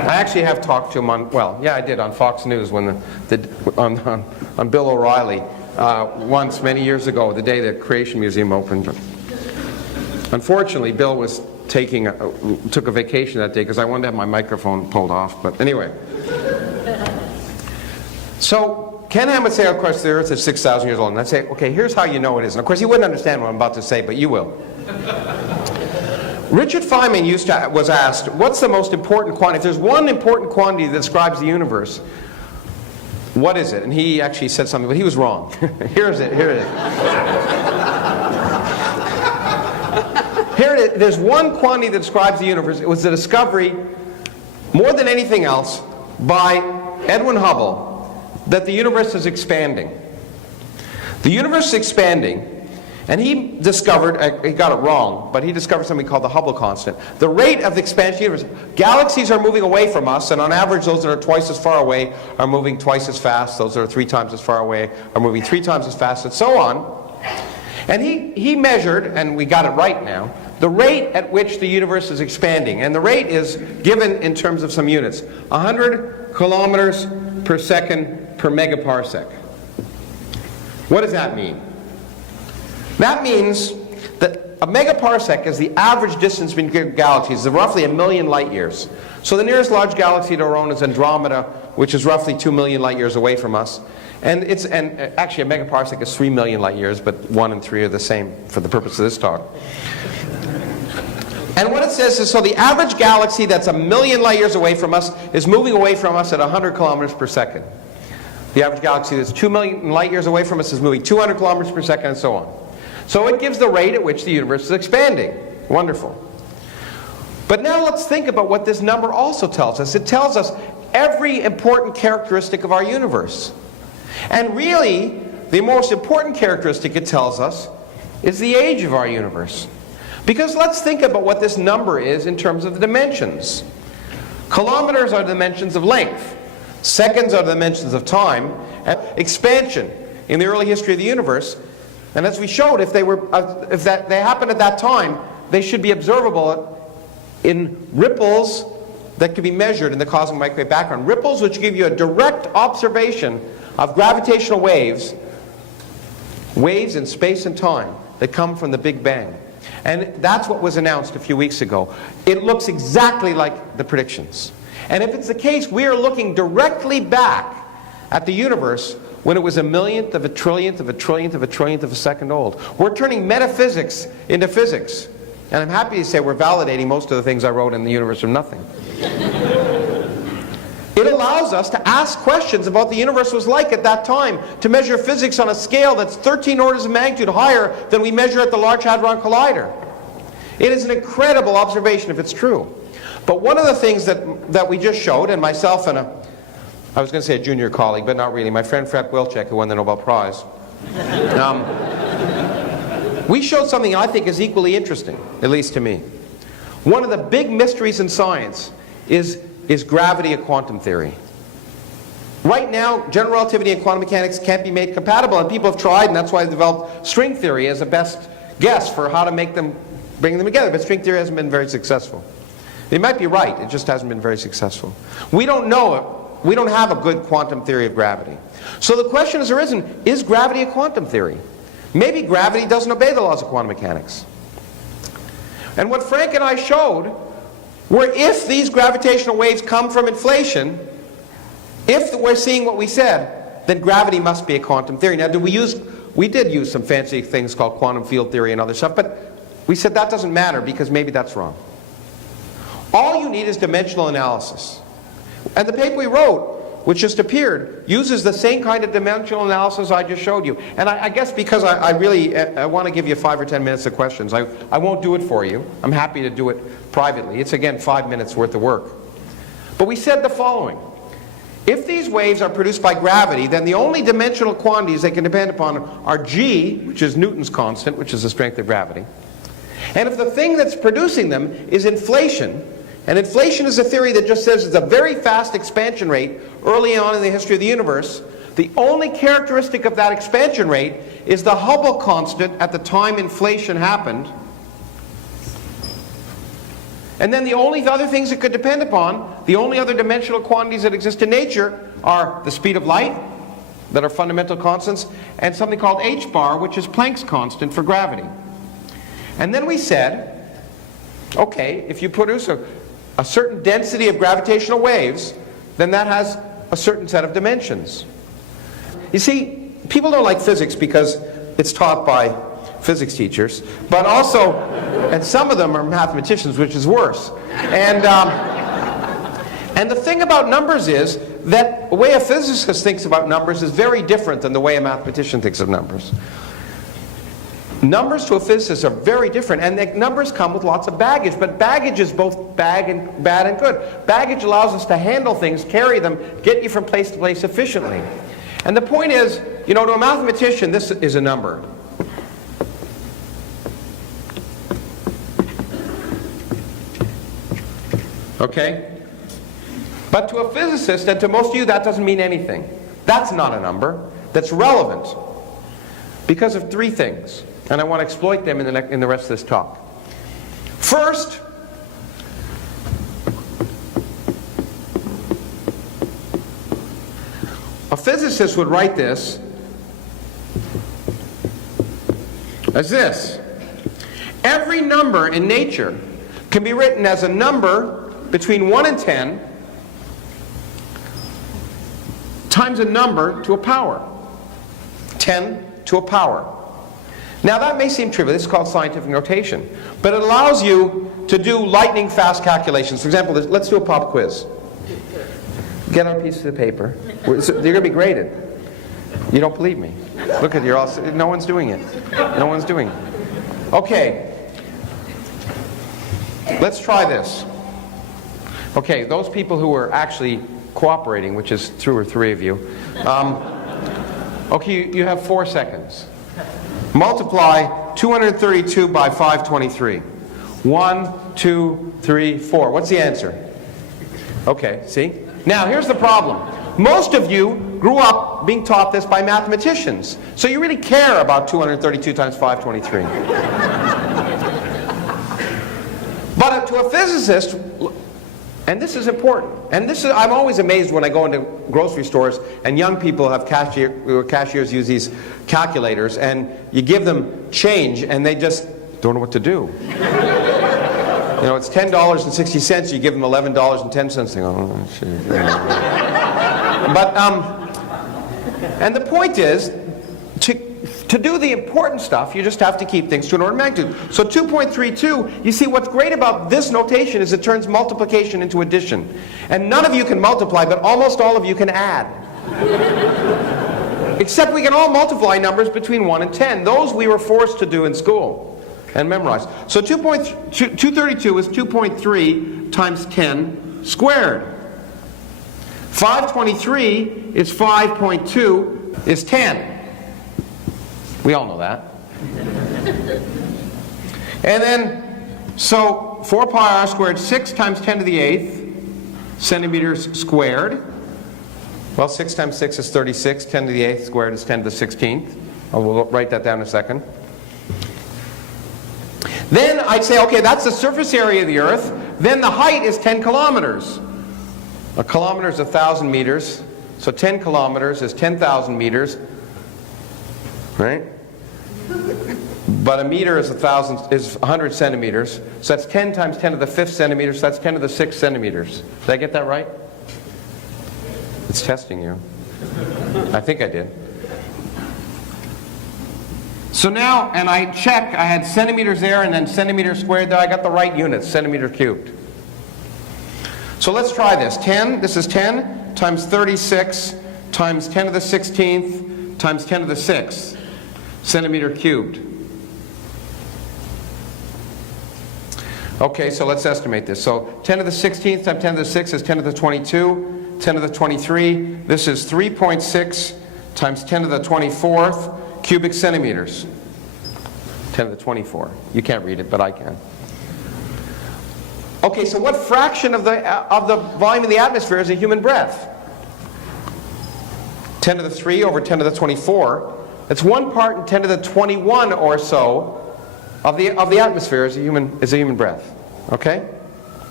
I actually have talked to him on, well, yeah, I did on Fox News when on Bill O'Reilly once many years ago, the day the Creation Museum opened. Unfortunately, Bill was took a vacation that day because I wanted to have my microphone pulled off. But anyway, so Ken Ham would say, of course, the Earth is 6,000 years old, and I'd say, okay, here's how you know it is. And of course, he wouldn't understand what I'm about to say, but you will. Richard Feynman was asked, what's the most important quantity? If there's one important quantity that describes the universe, what is it? And he actually said something, but he was wrong. Here it is. Here it is. There's one quantity that describes the universe. It was the discovery, more than anything else, by Edwin Hubble, that the universe is expanding. The universe is expanding. And he discovered, he got it wrong, but he discovered something called the Hubble constant. The rate of the expansion of the universe. Galaxies are moving away from us, and on average those that are twice as far away are moving twice as fast. Those that are 3 times as far away are moving 3 times as fast, and so on. And he measured, and we got it right now, the rate at which the universe is expanding. And the rate is given in terms of some units. 100 kilometers per second per megaparsec. What does that mean? That means that a megaparsec is the average distance between galaxies, roughly 1 million light years. So the nearest large galaxy to our own is Andromeda, which is roughly 2 million light years away from us. And actually a megaparsec is 3 million light years, but 1 and 3 are the same for the purpose of this talk. And what it says is, so the average galaxy that's 1 million light years away from us is moving away from us at 100 kilometers per second. The average galaxy that's 2 million light years away from us is moving 200 kilometers per second, and so on. So it gives the rate at which the universe is expanding. Wonderful. But now let's think about what this number also tells us. It tells us every important characteristic of our universe. And really, the most important characteristic it tells us is the age of our universe. Because let's think about what this number is in terms of the dimensions. Kilometers are the dimensions of length. Seconds are the dimensions of time. And expansion in the early history of the universe. And as we showed, if they happened at that time, they should be observable in ripples that could be measured in the cosmic microwave background. Ripples which give you a direct observation of gravitational waves in space and time that come from the Big Bang. And that's what was announced a few weeks ago. It looks exactly like the predictions. And if it's the case, we are looking directly back at the universe when it was 1/millionth of a trillionth of a trillionth of a trillionth of a second old. We're turning metaphysics into physics. And I'm happy to say we're validating most of the things I wrote in The Universe from Nothing. It allows us to ask questions about what the universe was like at that time, to measure physics on a scale that's 13 orders of magnitude higher than we measure at the Large Hadron Collider. It is an incredible observation if it's true. But one of the things that we just showed, and myself and I was going to say a junior colleague, but not really, my friend Fred Wilczek, who won the Nobel Prize, we showed something I think is equally interesting, at least to me. One of the big mysteries in science is gravity and quantum theory. Right now, general relativity and quantum mechanics can't be made compatible, and people have tried, and that's why they developed string theory as a best guess for how to bring them together, but string theory hasn't been very successful. It might be right, it just hasn't been very successful. We don't know it. We don't have a good quantum theory of gravity. So the question has arisen, is gravity a quantum theory? Maybe gravity doesn't obey the laws of quantum mechanics. And what Frank and I showed were if these gravitational waves come from inflation, if we're seeing what we said, then gravity must be a quantum theory. Now, we did use some fancy things called quantum field theory and other stuff, but we said that doesn't matter because maybe that's wrong. All you need is dimensional analysis. And the paper we wrote, which just appeared, uses the same kind of dimensional analysis I just showed you. And I guess because I want to give you 5 or 10 minutes of questions, I won't do it for you. I'm happy to do it privately. It's, again, 5 minutes worth of work. But we said the following. If these waves are produced by gravity, then the only dimensional quantities they can depend upon are g, which is Newton's constant, which is the strength of gravity. And if the thing that's producing them is inflation, and inflation is a theory that just says it's a very fast expansion rate early on in the history of the universe, the only characteristic of that expansion rate is the Hubble constant at the time inflation happened. And then the only other things it could depend upon, the only other dimensional quantities that exist in nature, are the speed of light, that are fundamental constants, and something called h bar, which is Planck's constant for gravity. And then we said, okay, if you produce a certain density of gravitational waves, then that has a certain set of dimensions. You see, people don't like physics because it's taught by physics teachers, but also, and some of them are mathematicians, which is worse. And the thing about numbers is that the way a physicist thinks about numbers is very different than the way a mathematician thinks of numbers. Numbers to a physicist are very different, and the numbers come with lots of baggage, but baggage is both bad and good. Baggage allows us to handle things, carry them, get you from place to place efficiently. And the point is, you know, to a mathematician, this is a number. Okay? But to a physicist, and to most of you, that doesn't mean anything. That's not a number. That's relevant because of three things. And I want to exploit them in the rest of this talk. First, a physicist would write this as this. Every number in nature can be written as a number between 1 and 10 times a number to a power. 10 to a power. Now that may seem trivial. This is called scientific notation. But it allows you to do lightning fast calculations. For example, let's do a pop quiz. Get on a piece of paper. You're going to be graded. You don't believe me. Look at you. No one's doing it. No one's doing it. Okay. Let's try this. Okay, those people who are actually cooperating, which is 2 or 3 of you, okay, you have 4 seconds. Multiply 232 by 523. 1, 2, 3, 4. What's the answer? Okay, see? Now, here's the problem. Most of you grew up being taught this by mathematicians, so you really care about 232 times 523. But to a physicist, and this is important, and I'm always amazed when I go into grocery stores and young people have cashiers use these calculators, and you give them change and they just don't know what to do. You know, it's $10.60, you give them $11.10. They go, oh, shit. But, and the point is, to do the important stuff, you just have to keep things to an order of magnitude. So 2.32, you see what's great about this notation is it turns multiplication into addition. And none of you can multiply, but almost all of you can add. Except we can all multiply numbers between 1 and 10. Those we were forced to do in school and memorize. So 232 is 2.3 times 10 squared. 523 is 5.2 is 10. We all know that. And then, so 4 pi r squared, 6 times 10 to the 8th centimeters squared. Well, 6 times 6 is 36. 10 to the 8th squared is 10 to the 16th. We'll write that down in a second. Then I'd say, okay, that's the surface area of the Earth. Then the height is 10 kilometers. A kilometer is 1,000 meters. So 10 kilometers is 10,000 meters. Right? But a meter is 100 centimeters. So that's 10 times 10 to the 5th centimeters. So that's 10 to the 6th centimeters. Did I get that right? It's testing you. I think I did. So now, and I check, I had centimeters there and then centimeters squared there. I got the right units, centimeter cubed. So let's try this. 10, this is 10 times 36 times 10 to the 16th times 10 to the 6th centimeter cubed. Okay, so let's estimate this. So 10 to the 16th times 10 to the 6th is 10 to the 22, 10 to the 23. This is 3.6 times 10 to the 24th cubic centimeters. 10 to the 24. You can't read it, but I can. Okay, so what fraction of the volume of the atmosphere is a human breath? 10 to the 3 over 10 to the 24. It's 1 part in 10 to the 21 or so of the atmosphere is a human breath. Okay?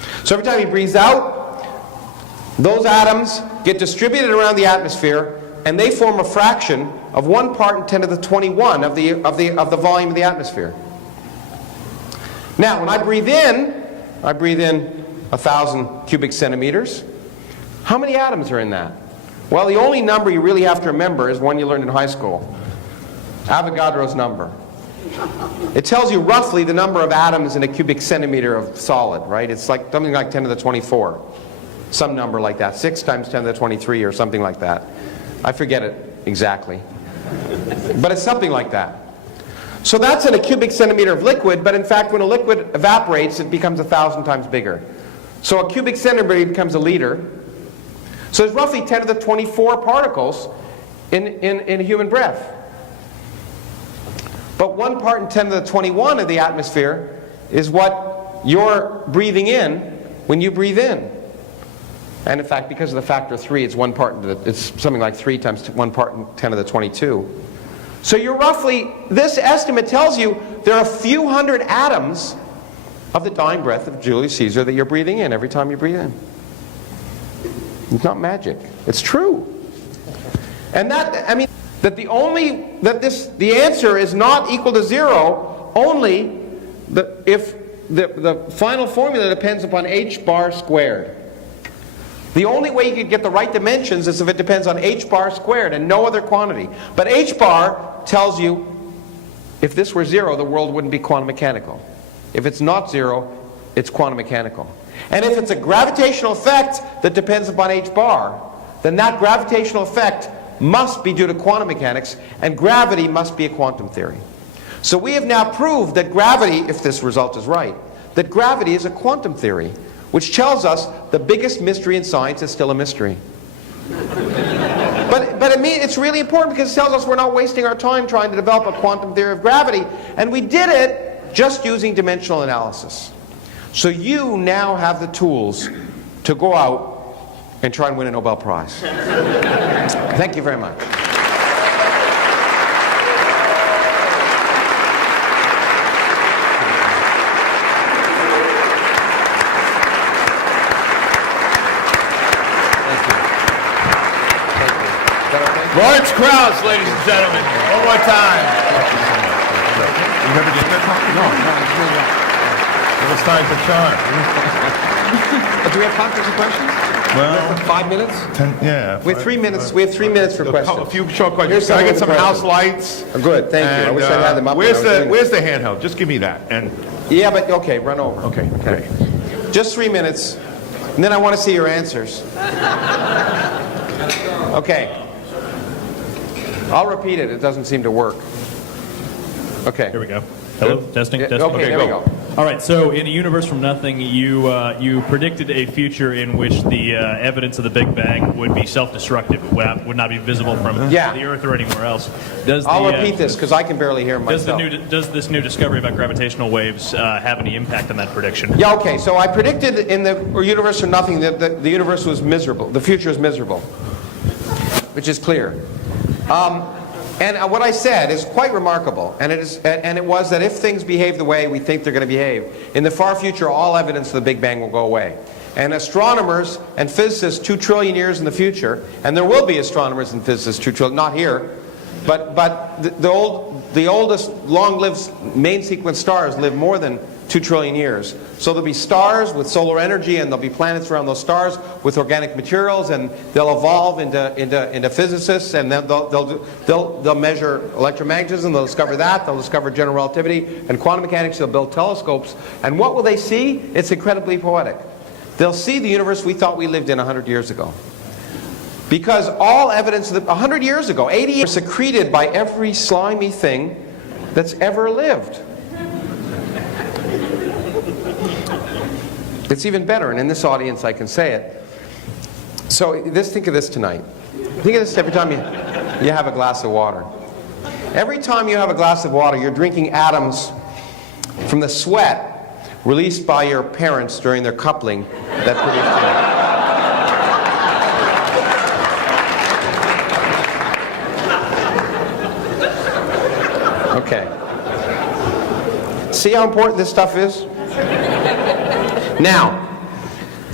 So every time he breathes out, those atoms get distributed around the atmosphere, and they form a fraction of 1 part in 10 to the 21 of the volume of the atmosphere. Now, when I breathe in 1,000 cubic centimeters. How many atoms are in that? Well, the only number you really have to remember is one you learned in high school. Avogadro's number. It tells you roughly the number of atoms in a cubic centimeter of solid, right? It's like something like 10 to the 24. Some number like that. 6 times 10 to the 23 or something like that. I forget it exactly. But it's something like that. So that's in a cubic centimeter of liquid, but in fact when a liquid evaporates it becomes 1,000 times bigger. So a cubic centimeter becomes a liter. So there's roughly 10 to the 24 particles in human breath. But 1 part in 10 to the 21 of the atmosphere is what you're breathing in when you breathe in. And in fact, because of the factor of 3, it's 1 part into the, it's something like 3 times 1 part in 10 to the 22. So you're roughly, this estimate tells you there are a few hundred atoms of the dying breath of Julius Caesar that you're breathing in every time you breathe in. It's not magic. It's true. And that, I mean, that the answer is not equal to 0 only if the final formula depends upon h bar squared. The only way you could get the right dimensions is if it depends on h bar squared and no other quantity. But h bar tells you if this were 0, the world wouldn't be quantum mechanical. If it's not 0, it's quantum mechanical. And if it's a gravitational effect that depends upon h bar, then that gravitational effect must be due to quantum mechanics, and gravity must be a quantum theory. So we have now proved that gravity, if this result is right, that gravity is a quantum theory, which tells us the biggest mystery in science is still a mystery. But it's really important because it tells us we're not wasting our time trying to develop a quantum theory of gravity, and we did it just using dimensional analysis. So you now have the tools to go out and try and win a Nobel Prize. Thank you very much. Lawrence Krauss, ladies and gentlemen. One more time. You never get that talk? No. It was time for Sean. Do we have time for some questions? Well, 5 minutes? 10, yeah. We have 3 minutes. We have 3 minutes for questions. A few short questions. Here's Can I some get of some the house questions. lights? Oh, good, thank you. I And, wish I had them up. Where's when I was the doing it. handheld? Just give me that. And Yeah, but okay, run over. okay, great. Just 3 minutes, and then I want to see your answers. Okay. I'll repeat it. It doesn't seem to work. Okay. Here we go. Hello, testing, Yeah, testing. okay, there we go. All right. So, in a universe from nothing, you predicted a future in which the evidence of the Big Bang would be self-destructive, would not be visible from Yeah. the Earth or anywhere else. I'll repeat this because I can barely hear myself. Does this new discovery about gravitational waves have any impact on that prediction? Yeah, okay. So I predicted in the universe from nothing that the universe was miserable. The future is miserable, which is clear. And what I said is quite remarkable, and it was that if things behave the way we think they're going to behave, in the far future all evidence of the Big Bang will go away. And astronomers and physicists 2 trillion years in the future, and there will be astronomers and physicists 2 trillion, not here, but the oldest long-lived main sequence stars live more than 2 trillion years. So there'll be stars with solar energy, and there'll be planets around those stars with organic materials, and they'll evolve into physicists, and they'll measure electromagnetism. They'll discover that. They'll discover general relativity and quantum mechanics. They'll build telescopes, and what will they see? It's incredibly poetic. They'll see the universe we thought we lived in 100 years ago. Because all evidence of 100 years ago, 80 years, secreted by every slimy thing that's ever lived. It's even better, and in this audience I can say it. So think of this tonight. Think of this every time you have a glass of water. Every time you have a glass of water, you're drinking atoms from the sweat released by your parents during their coupling that produced it. Okay. See how important this stuff is? Now,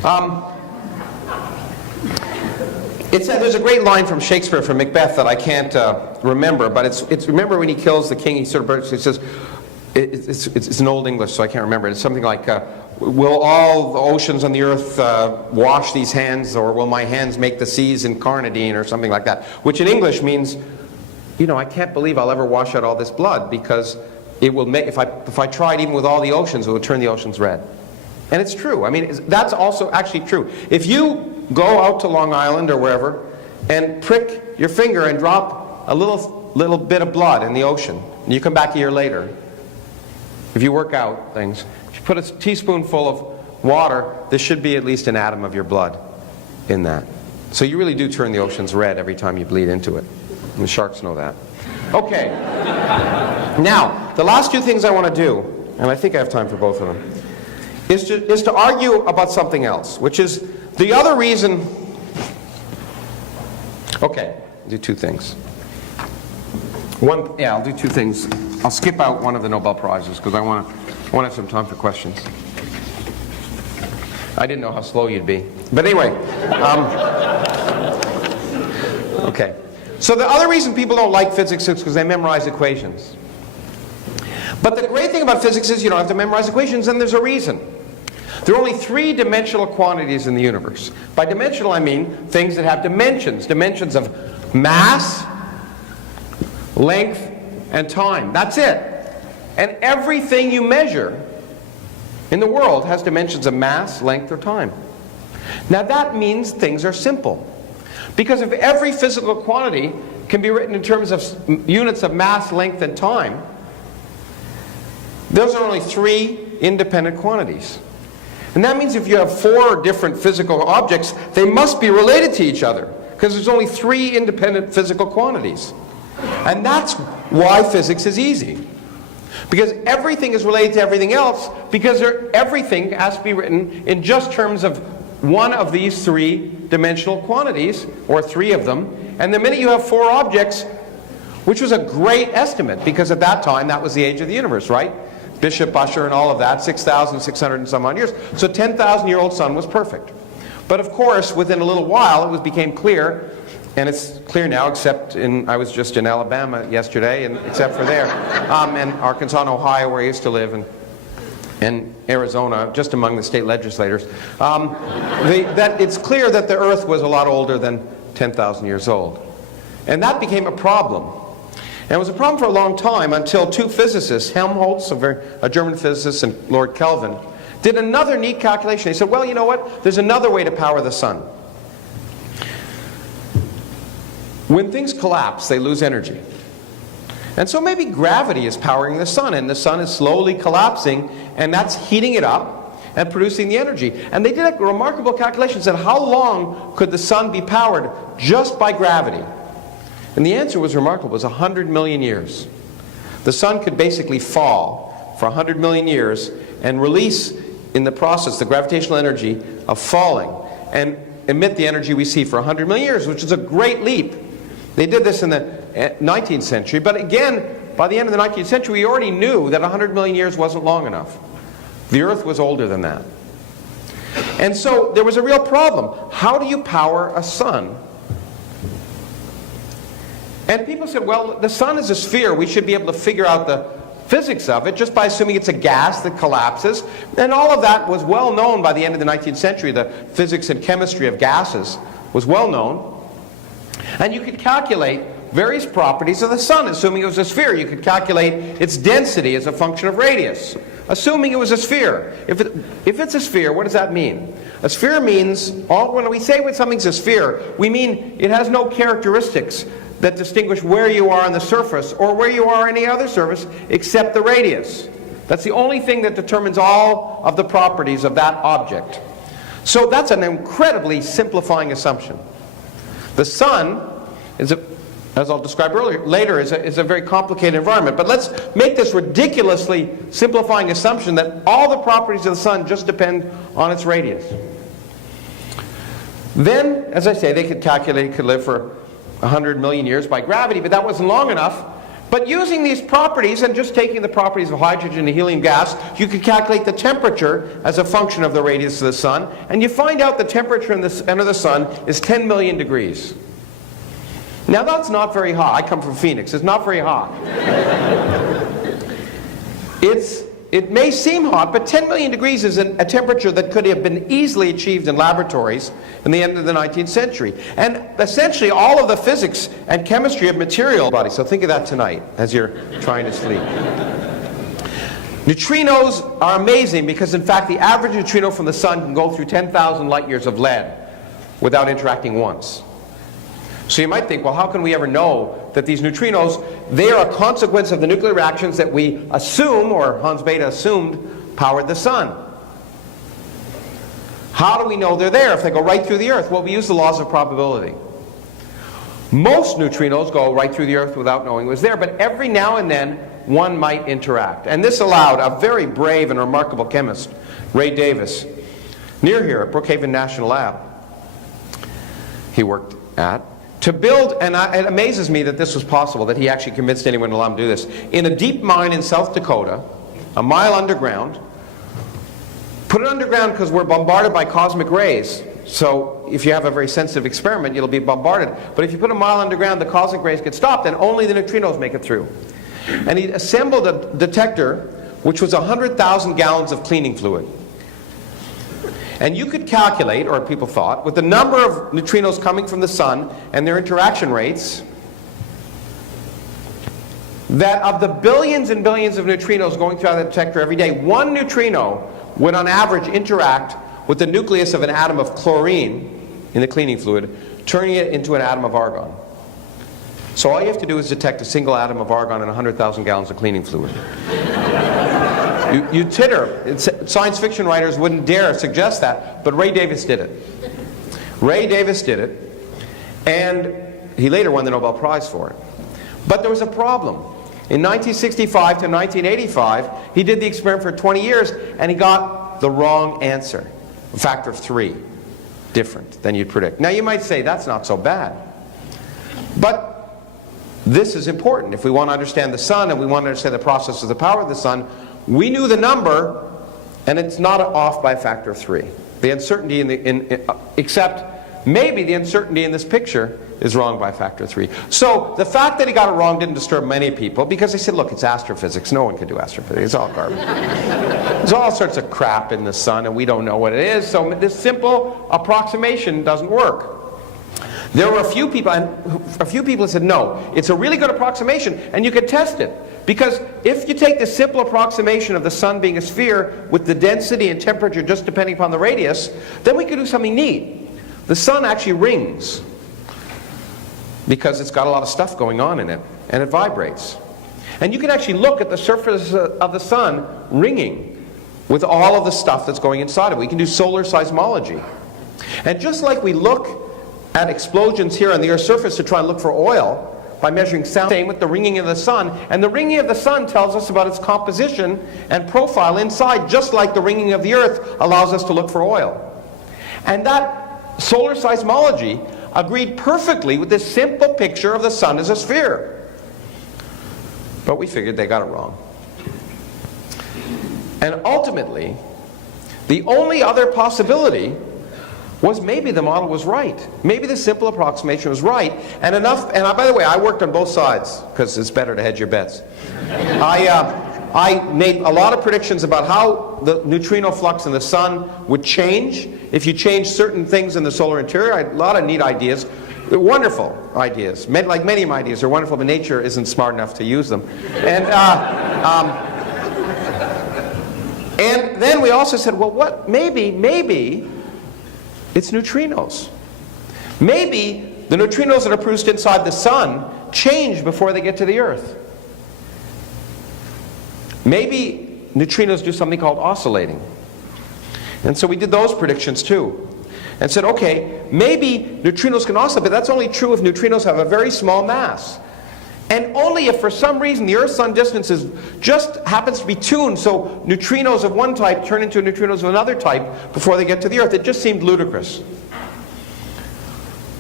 There's a great line from Shakespeare, from Macbeth, that I can't remember, but it's remember when he kills the king, he sort of says, it's in Old English, so I can't remember it. It's something like, will all the oceans on the earth wash these hands, or will my hands make the seas incarnadine, or something like that, which in English means, I can't believe I'll ever wash out all this blood, because it will make, if I tried even with all the oceans, it would turn the oceans red. And it's true. I mean, that's also actually true. If you go out to Long Island or wherever and prick your finger and drop a little bit of blood in the ocean, and you come back a year later, if you work out things, if you put a teaspoonful of water, there should be at least an atom of your blood in that. So you really do turn the oceans red every time you bleed into it. And the sharks know that. Okay. Now, the last two things I want to do, and I think I have time for both of them, is to argue about something else, which is the other reason. Okay, I'll do two things. I'll do two things. I'll skip out one of the Nobel Prizes because I want to have some time for questions. I didn't know how slow you'd be, but anyway. Okay. So the other reason people don't like physics is because they memorize equations. But the great thing about physics is you don't have to memorize equations, and there's a reason. There are only three-dimensional quantities in the universe. By dimensional, I mean things that have dimensions. Dimensions of mass, length, and time. That's it. And everything you measure in the world has dimensions of mass, length, or time. Now that means things are simple. Because if every physical quantity can be written in terms of units of mass, length, and time, those are only three independent quantities. And that means if you have four different physical objects, they must be related to each other, because there's only three independent physical quantities. And that's why physics is easy. Because everything is related to everything else, because everything has to be written in just terms of one of these three-dimensional quantities, or three of them. And the minute you have four objects, which was a great estimate, because at that time that was the age of the universe, right? Bishop Ussher and all of that, 6,600 and some odd years. So 10,000-year-old sun was perfect. But of course, within a little while, it became clear, and it's clear now, except I was just in Alabama yesterday, and except for there, and Arkansas and Ohio, where I used to live, and Arizona, just among the state legislators, that it's clear that the Earth was a lot older than 10,000 years old. And that became a problem. And it was a problem for a long time until two physicists, Helmholtz, a German physicist, and Lord Kelvin, did another neat calculation. They said, well, you know what? There's another way to power the sun. When things collapse, they lose energy. And so maybe gravity is powering the sun, and the sun is slowly collapsing, and that's heating it up and producing the energy. And they did a remarkable calculation, said how long could the sun be powered just by gravity? And the answer was remarkable. It was 100 million years. The sun could basically fall for 100 million years and release in the process the gravitational energy of falling and emit the energy we see for 100 million years, which is a great leap. They did this in the 19th century, but again, by the end of the 19th century, we already knew that 100 million years wasn't long enough. The Earth was older than that. And so there was a real problem. How do you power a sun? And people said, well, the sun is a sphere. We should be able to figure out the physics of it just by assuming it's a gas that collapses. And all of that was well known by the end of the 19th century. The physics and chemistry of gases was well known. And you could calculate various properties of the sun, assuming it was a sphere. You could calculate its density as a function of radius, assuming it was a sphere. If it's a sphere, what does that mean? A sphere means, when we say when something's a sphere, we mean it has no characteristics that distinguish where you are on the surface or where you are on any other surface except the radius. That's the only thing that determines all of the properties of that object. So that's an incredibly simplifying assumption. The sun is, as I'll describe later, is a very complicated environment. But let's make this ridiculously simplifying assumption that all the properties of the sun just depend on its radius. Then, as I say, they could calculate it could live for 100 million years by gravity, but that wasn't long enough. But using these properties and just taking the properties of hydrogen and helium gas, you can calculate the temperature as a function of the radius of the sun, and you find out the temperature in the center of the sun is 10 million degrees. Now that's not very hot. I come from Phoenix. It's not very hot. It may seem hot, but 10 million degrees is a temperature that could have been easily achieved in laboratories in the end of the 19th century. And essentially all of the physics and chemistry of material bodies. So think of that tonight as you're trying to sleep. Neutrinos are amazing because in fact the average neutrino from the sun can go through 10,000 light years of lead without interacting once. So you might think, well, how can we ever know that these neutrinos, they are a consequence of the nuclear reactions that we assume, or Hans Bethe assumed, powered the sun? How do we know they're there if they go right through the Earth? Well, we use the laws of probability. Most neutrinos go right through the Earth without knowing it was there, but every now and then one might interact. And this allowed a very brave and remarkable chemist, Ray Davis, near here at Brookhaven National Lab, he worked at, to build, and it amazes me that this was possible, that he actually convinced anyone to allow him to do this, in a deep mine in South Dakota, a mile underground. Put it underground because we're bombarded by cosmic rays. So if you have a very sensitive experiment, you'll be bombarded. But if you put a mile underground, the cosmic rays get stopped and only the neutrinos make it through. And he assembled a detector which was 100,000 gallons of cleaning fluid. And you could calculate, or people thought, with the number of neutrinos coming from the sun and their interaction rates, that of the billions and billions of neutrinos going through the detector every day, one neutrino would on average interact with the nucleus of an atom of chlorine in the cleaning fluid, turning it into an atom of argon. So all you have to do is detect a single atom of argon in 100,000 gallons of cleaning fluid. You titter. Science fiction writers wouldn't dare suggest that, but Ray Davis did it. Ray Davis did it, and he later won the Nobel Prize for it. But there was a problem. In 1965 to 1985, he did the experiment for 20 years, and he got the wrong answer. A factor of 3 different than you'd predict. Now you might say, that's not so bad. But this is important. If we want to understand the sun, and we want to understand the process of the power of the sun, we knew the number, and it's not off by a factor of 3. The uncertainty except maybe the uncertainty in this picture is wrong by a factor of 3. So the fact that he got it wrong didn't disturb many people because they said, look, it's astrophysics. No one can do astrophysics. It's all garbage. There's all sorts of crap in the sun, and we don't know what it is. So this simple approximation doesn't work. There were a few people who said, no, it's a really good approximation, and you can test it. Because if you take the simple approximation of the sun being a sphere with the density and temperature just depending upon the radius, then we could do something neat. The sun actually rings because it's got a lot of stuff going on in it, and it vibrates. And you can actually look at the surface of the sun ringing with all of the stuff that's going inside of it. We can do solar seismology. And just like we look at explosions here on the Earth's surface to try and look for oil, by measuring sound, same with the ringing of the sun. And the ringing of the sun tells us about its composition and profile inside, just like the ringing of the Earth allows us to look for oil. And that solar seismology agreed perfectly with this simple picture of the sun as a sphere. But we figured they got it wrong. And ultimately, the only other possibility was maybe the model was right. Maybe the simple approximation was right. And by the way, I worked on both sides, because it's better to hedge your bets. I made a lot of predictions about how the neutrino flux in the sun would change if you change certain things in the solar interior. I had a lot of neat ideas. They're wonderful ideas. Like many of my ideas, they're wonderful, but nature isn't smart enough to use them. And then we also said, well, what? Maybe it's neutrinos. Maybe the neutrinos that are produced inside the sun change before they get to the Earth. Maybe neutrinos do something called oscillating. And so we did those predictions too. And said, okay, maybe neutrinos can oscillate, but that's only true if neutrinos have a very small mass. And only if for some reason the Earth-Sun distance just happens to be tuned so neutrinos of one type turn into neutrinos of another type before they get to the Earth. It just seemed ludicrous.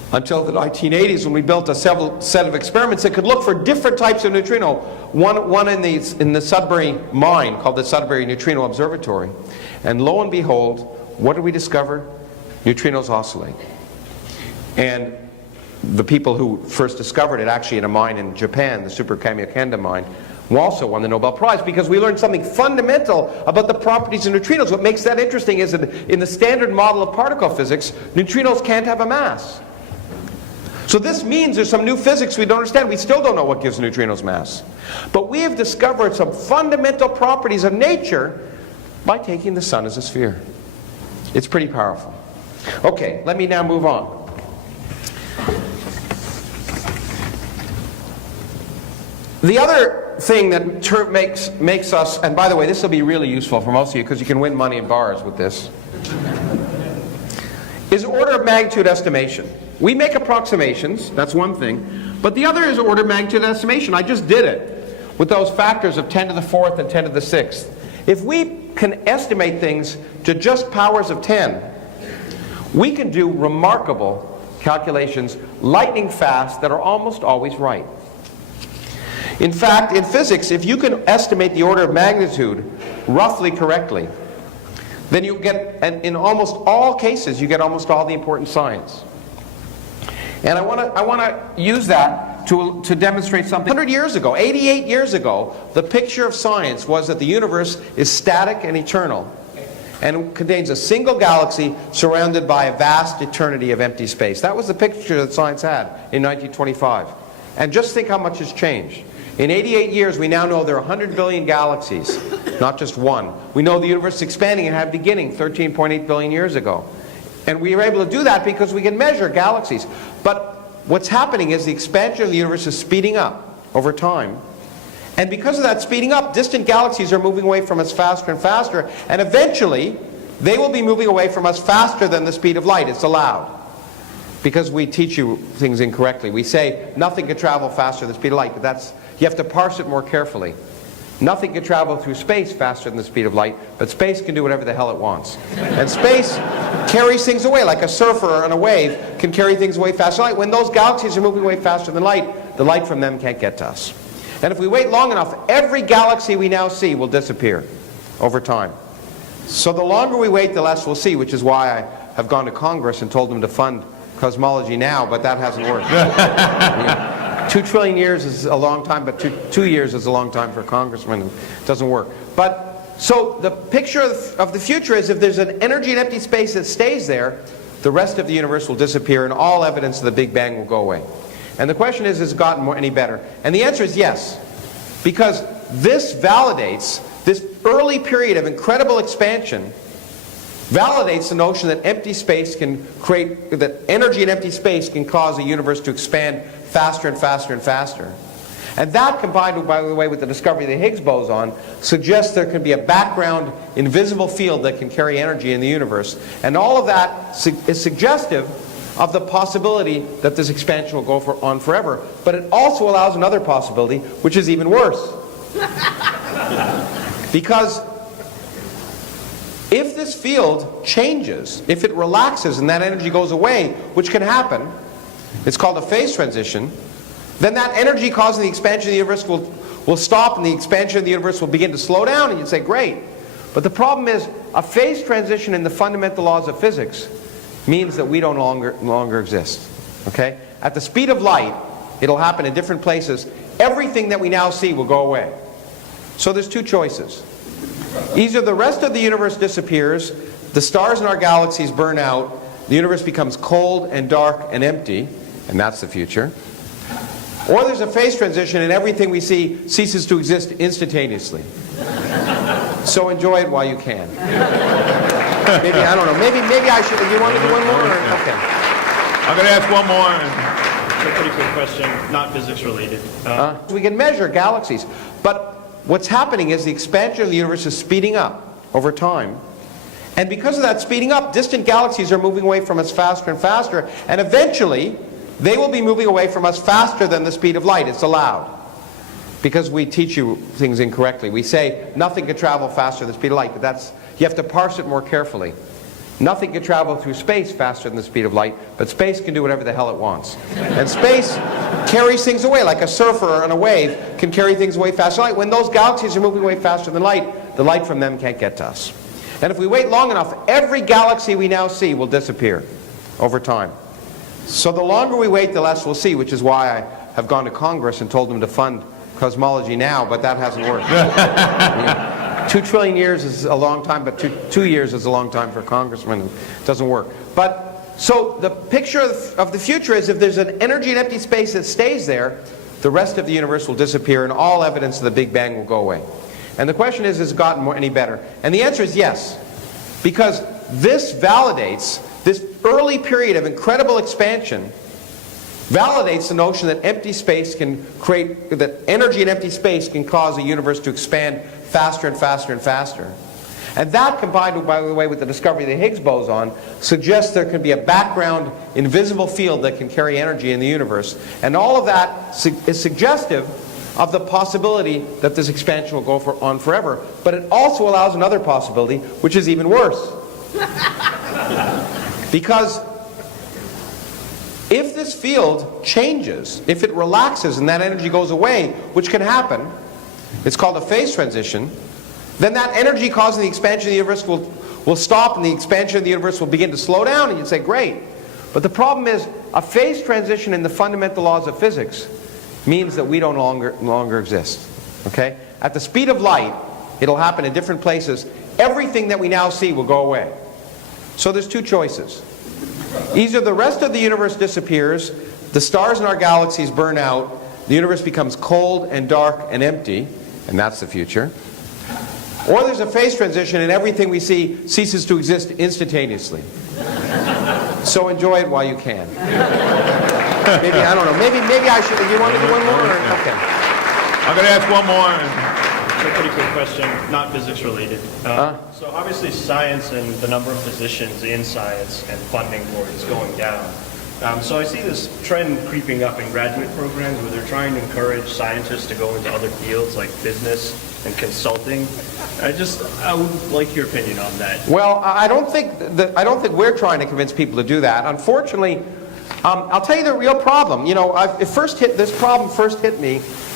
until the 1980s, when we built a set of experiments that could look for different types of neutrino. One in the Sudbury mine called the Sudbury Neutrino Observatory. And lo and behold, what did we discover? Neutrinos oscillate. And the people who first discovered it, actually in a mine in Japan, the Super Kamiokanda mine, also won the Nobel Prize because we learned something fundamental about the properties of neutrinos. What makes that interesting is that in the standard model of particle physics, neutrinos can't have a mass. So this means there's some new physics we don't understand. We still don't know what gives neutrinos mass. But we have discovered some fundamental properties of nature by taking the sun as a sphere. It's pretty powerful. Okay, let me now move on. The other thing that makes us, and by the way, this will be really useful for most of you because you can win money in bars with this, is order of magnitude estimation. We make approximations, that's one thing, but the other is order of magnitude estimation. I just did it with those factors of 10 to the 4th and 10 to the 6th. If we can estimate things to just powers of 10, we can do remarkable calculations lightning fast that are almost always right. In fact, in physics, if you can estimate the order of magnitude roughly correctly, then you get, and in almost all cases, you get almost all the important science. And I want to use that to demonstrate something. 100 years ago, 88 years ago, the picture of science was that the universe is static and eternal, and contains a single galaxy surrounded by a vast eternity of empty space. That was the picture that science had in 1925. And just think how much has changed. In 88 years, we now know there are 100 billion galaxies, not just one. We know the universe is expanding and had a beginning 13.8 billion years ago. And we were able to do that because we can measure galaxies. But what's happening is the expansion of the universe is speeding up over time. And because of that speeding up, distant galaxies are moving away from us faster and faster. And eventually, they will be moving away from us faster than the speed of light. It's allowed. Because we teach you things incorrectly. We say nothing can travel faster than the speed of light, but you have to parse it more carefully. Nothing can travel through space faster than the speed of light, but space can do whatever the hell it wants. And space carries things away, like a surfer on a wave can carry things away faster than light. When those galaxies are moving away faster than light, the light from them can't get to us. And if we wait long enough, every galaxy we now see will disappear over time. So the longer we wait, the less we'll see, which is why I have gone to Congress and told them to fund cosmology now, but that hasn't worked. 2 trillion years is a long time, but two years is a long time for a congressman. It doesn't work. But so the picture of the future is if there's an energy in empty space that stays there, the rest of the universe will disappear and all evidence of the Big Bang will go away. And the question is, has it gotten any better? And the answer is yes. Because this validates, this early period of incredible expansion validates the notion that empty space can create, that energy in empty space can cause a universe to expand faster and faster and faster. And that, combined, by the way, with the discovery of the Higgs boson, suggests there can be a background invisible field that can carry energy in the universe. And all of that is suggestive of the possibility that this expansion will go on forever. But it also allows another possibility, which is even worse. Because if this field changes, if it relaxes and that energy goes away, which can happen, it's called a phase transition, then that energy causing the expansion of the universe will stop and the expansion of the universe will begin to slow down, and you'd say, great. But the problem is, a phase transition in the fundamental laws of physics means that we don't longer exist. Okay? At the speed of light, it'll happen in different places. Everything that we now see will go away. So there's two choices. Either the rest of the universe disappears, the stars in our galaxies burn out, the universe becomes cold and dark and empty, and that's the future. Or there's a phase transition and everything we see ceases to exist instantaneously. So enjoy it while you can. Maybe, I don't know, maybe I should, you want to do one more? Or? Okay. I'm going to ask one more. It's a pretty quick question, not physics related. We can measure galaxies, but what's happening is the expansion of the universe is speeding up over time. And because of that speeding up, distant galaxies are moving away from us faster and faster, and eventually they will be moving away from us faster than the speed of light. It's allowed. Because we teach you things incorrectly. We say nothing can travel faster than the speed of light, but you have to parse it more carefully. Nothing can travel through space faster than the speed of light, but space can do whatever the hell it wants. And space carries things away, like a surfer on a wave can carry things away faster than light. When those galaxies are moving away faster than light, the light from them can't get to us. And if we wait long enough, every galaxy we now see will disappear over time. So the longer we wait, the less we'll see, which is why I have gone to Congress and told them to fund cosmology now, but that hasn't worked. 2 trillion years is a long time, but two years is a long time for a congressman. It doesn't work. But so the picture of the future is if there's an energy and empty space that stays there, the rest of the universe will disappear and all evidence of the Big Bang will go away. And the question is, has it gotten any better? And the answer is yes. Because this validates, this early period of incredible expansion validates the notion that empty space can create, that energy in empty space can cause a universe to expand faster and faster and faster. And that, combined, by the way, with the discovery of the Higgs boson, suggests there can be a background invisible field that can carry energy in the universe. And all of that is suggestive of the possibility that this expansion will go on forever. But it also allows another possibility, which is even worse. Because if this field changes, if it relaxes and that energy goes away, which can happen, it's called a phase transition, then that energy causing the expansion of the universe will stop and the expansion of the universe will begin to slow down, and you'd say, great. But the problem is, a phase transition in the fundamental laws of physics means that we don't longer exist. Okay? At the speed of light, it'll happen in different places. Everything that we now see will go away. So there's two choices. Either the rest of the universe disappears, the stars in our galaxies burn out, the universe becomes cold and dark and empty, and that's the future. Or there's a phase transition and everything we see ceases to exist instantaneously. So enjoy it while you can. Maybe, I don't know, maybe I should, you want to do one more? Or? Okay. I'm going to ask one more. So a pretty quick question, not physics related. So obviously science and the number of physicians in science and funding for it is going down. So I see this trend creeping up in graduate programs where they're trying to encourage scientists to go into other fields like business and consulting. I would like your opinion on that. Well, I don't think we're trying to convince people to do that. Unfortunately, I'll tell you the real problem. You know, this problem first hit me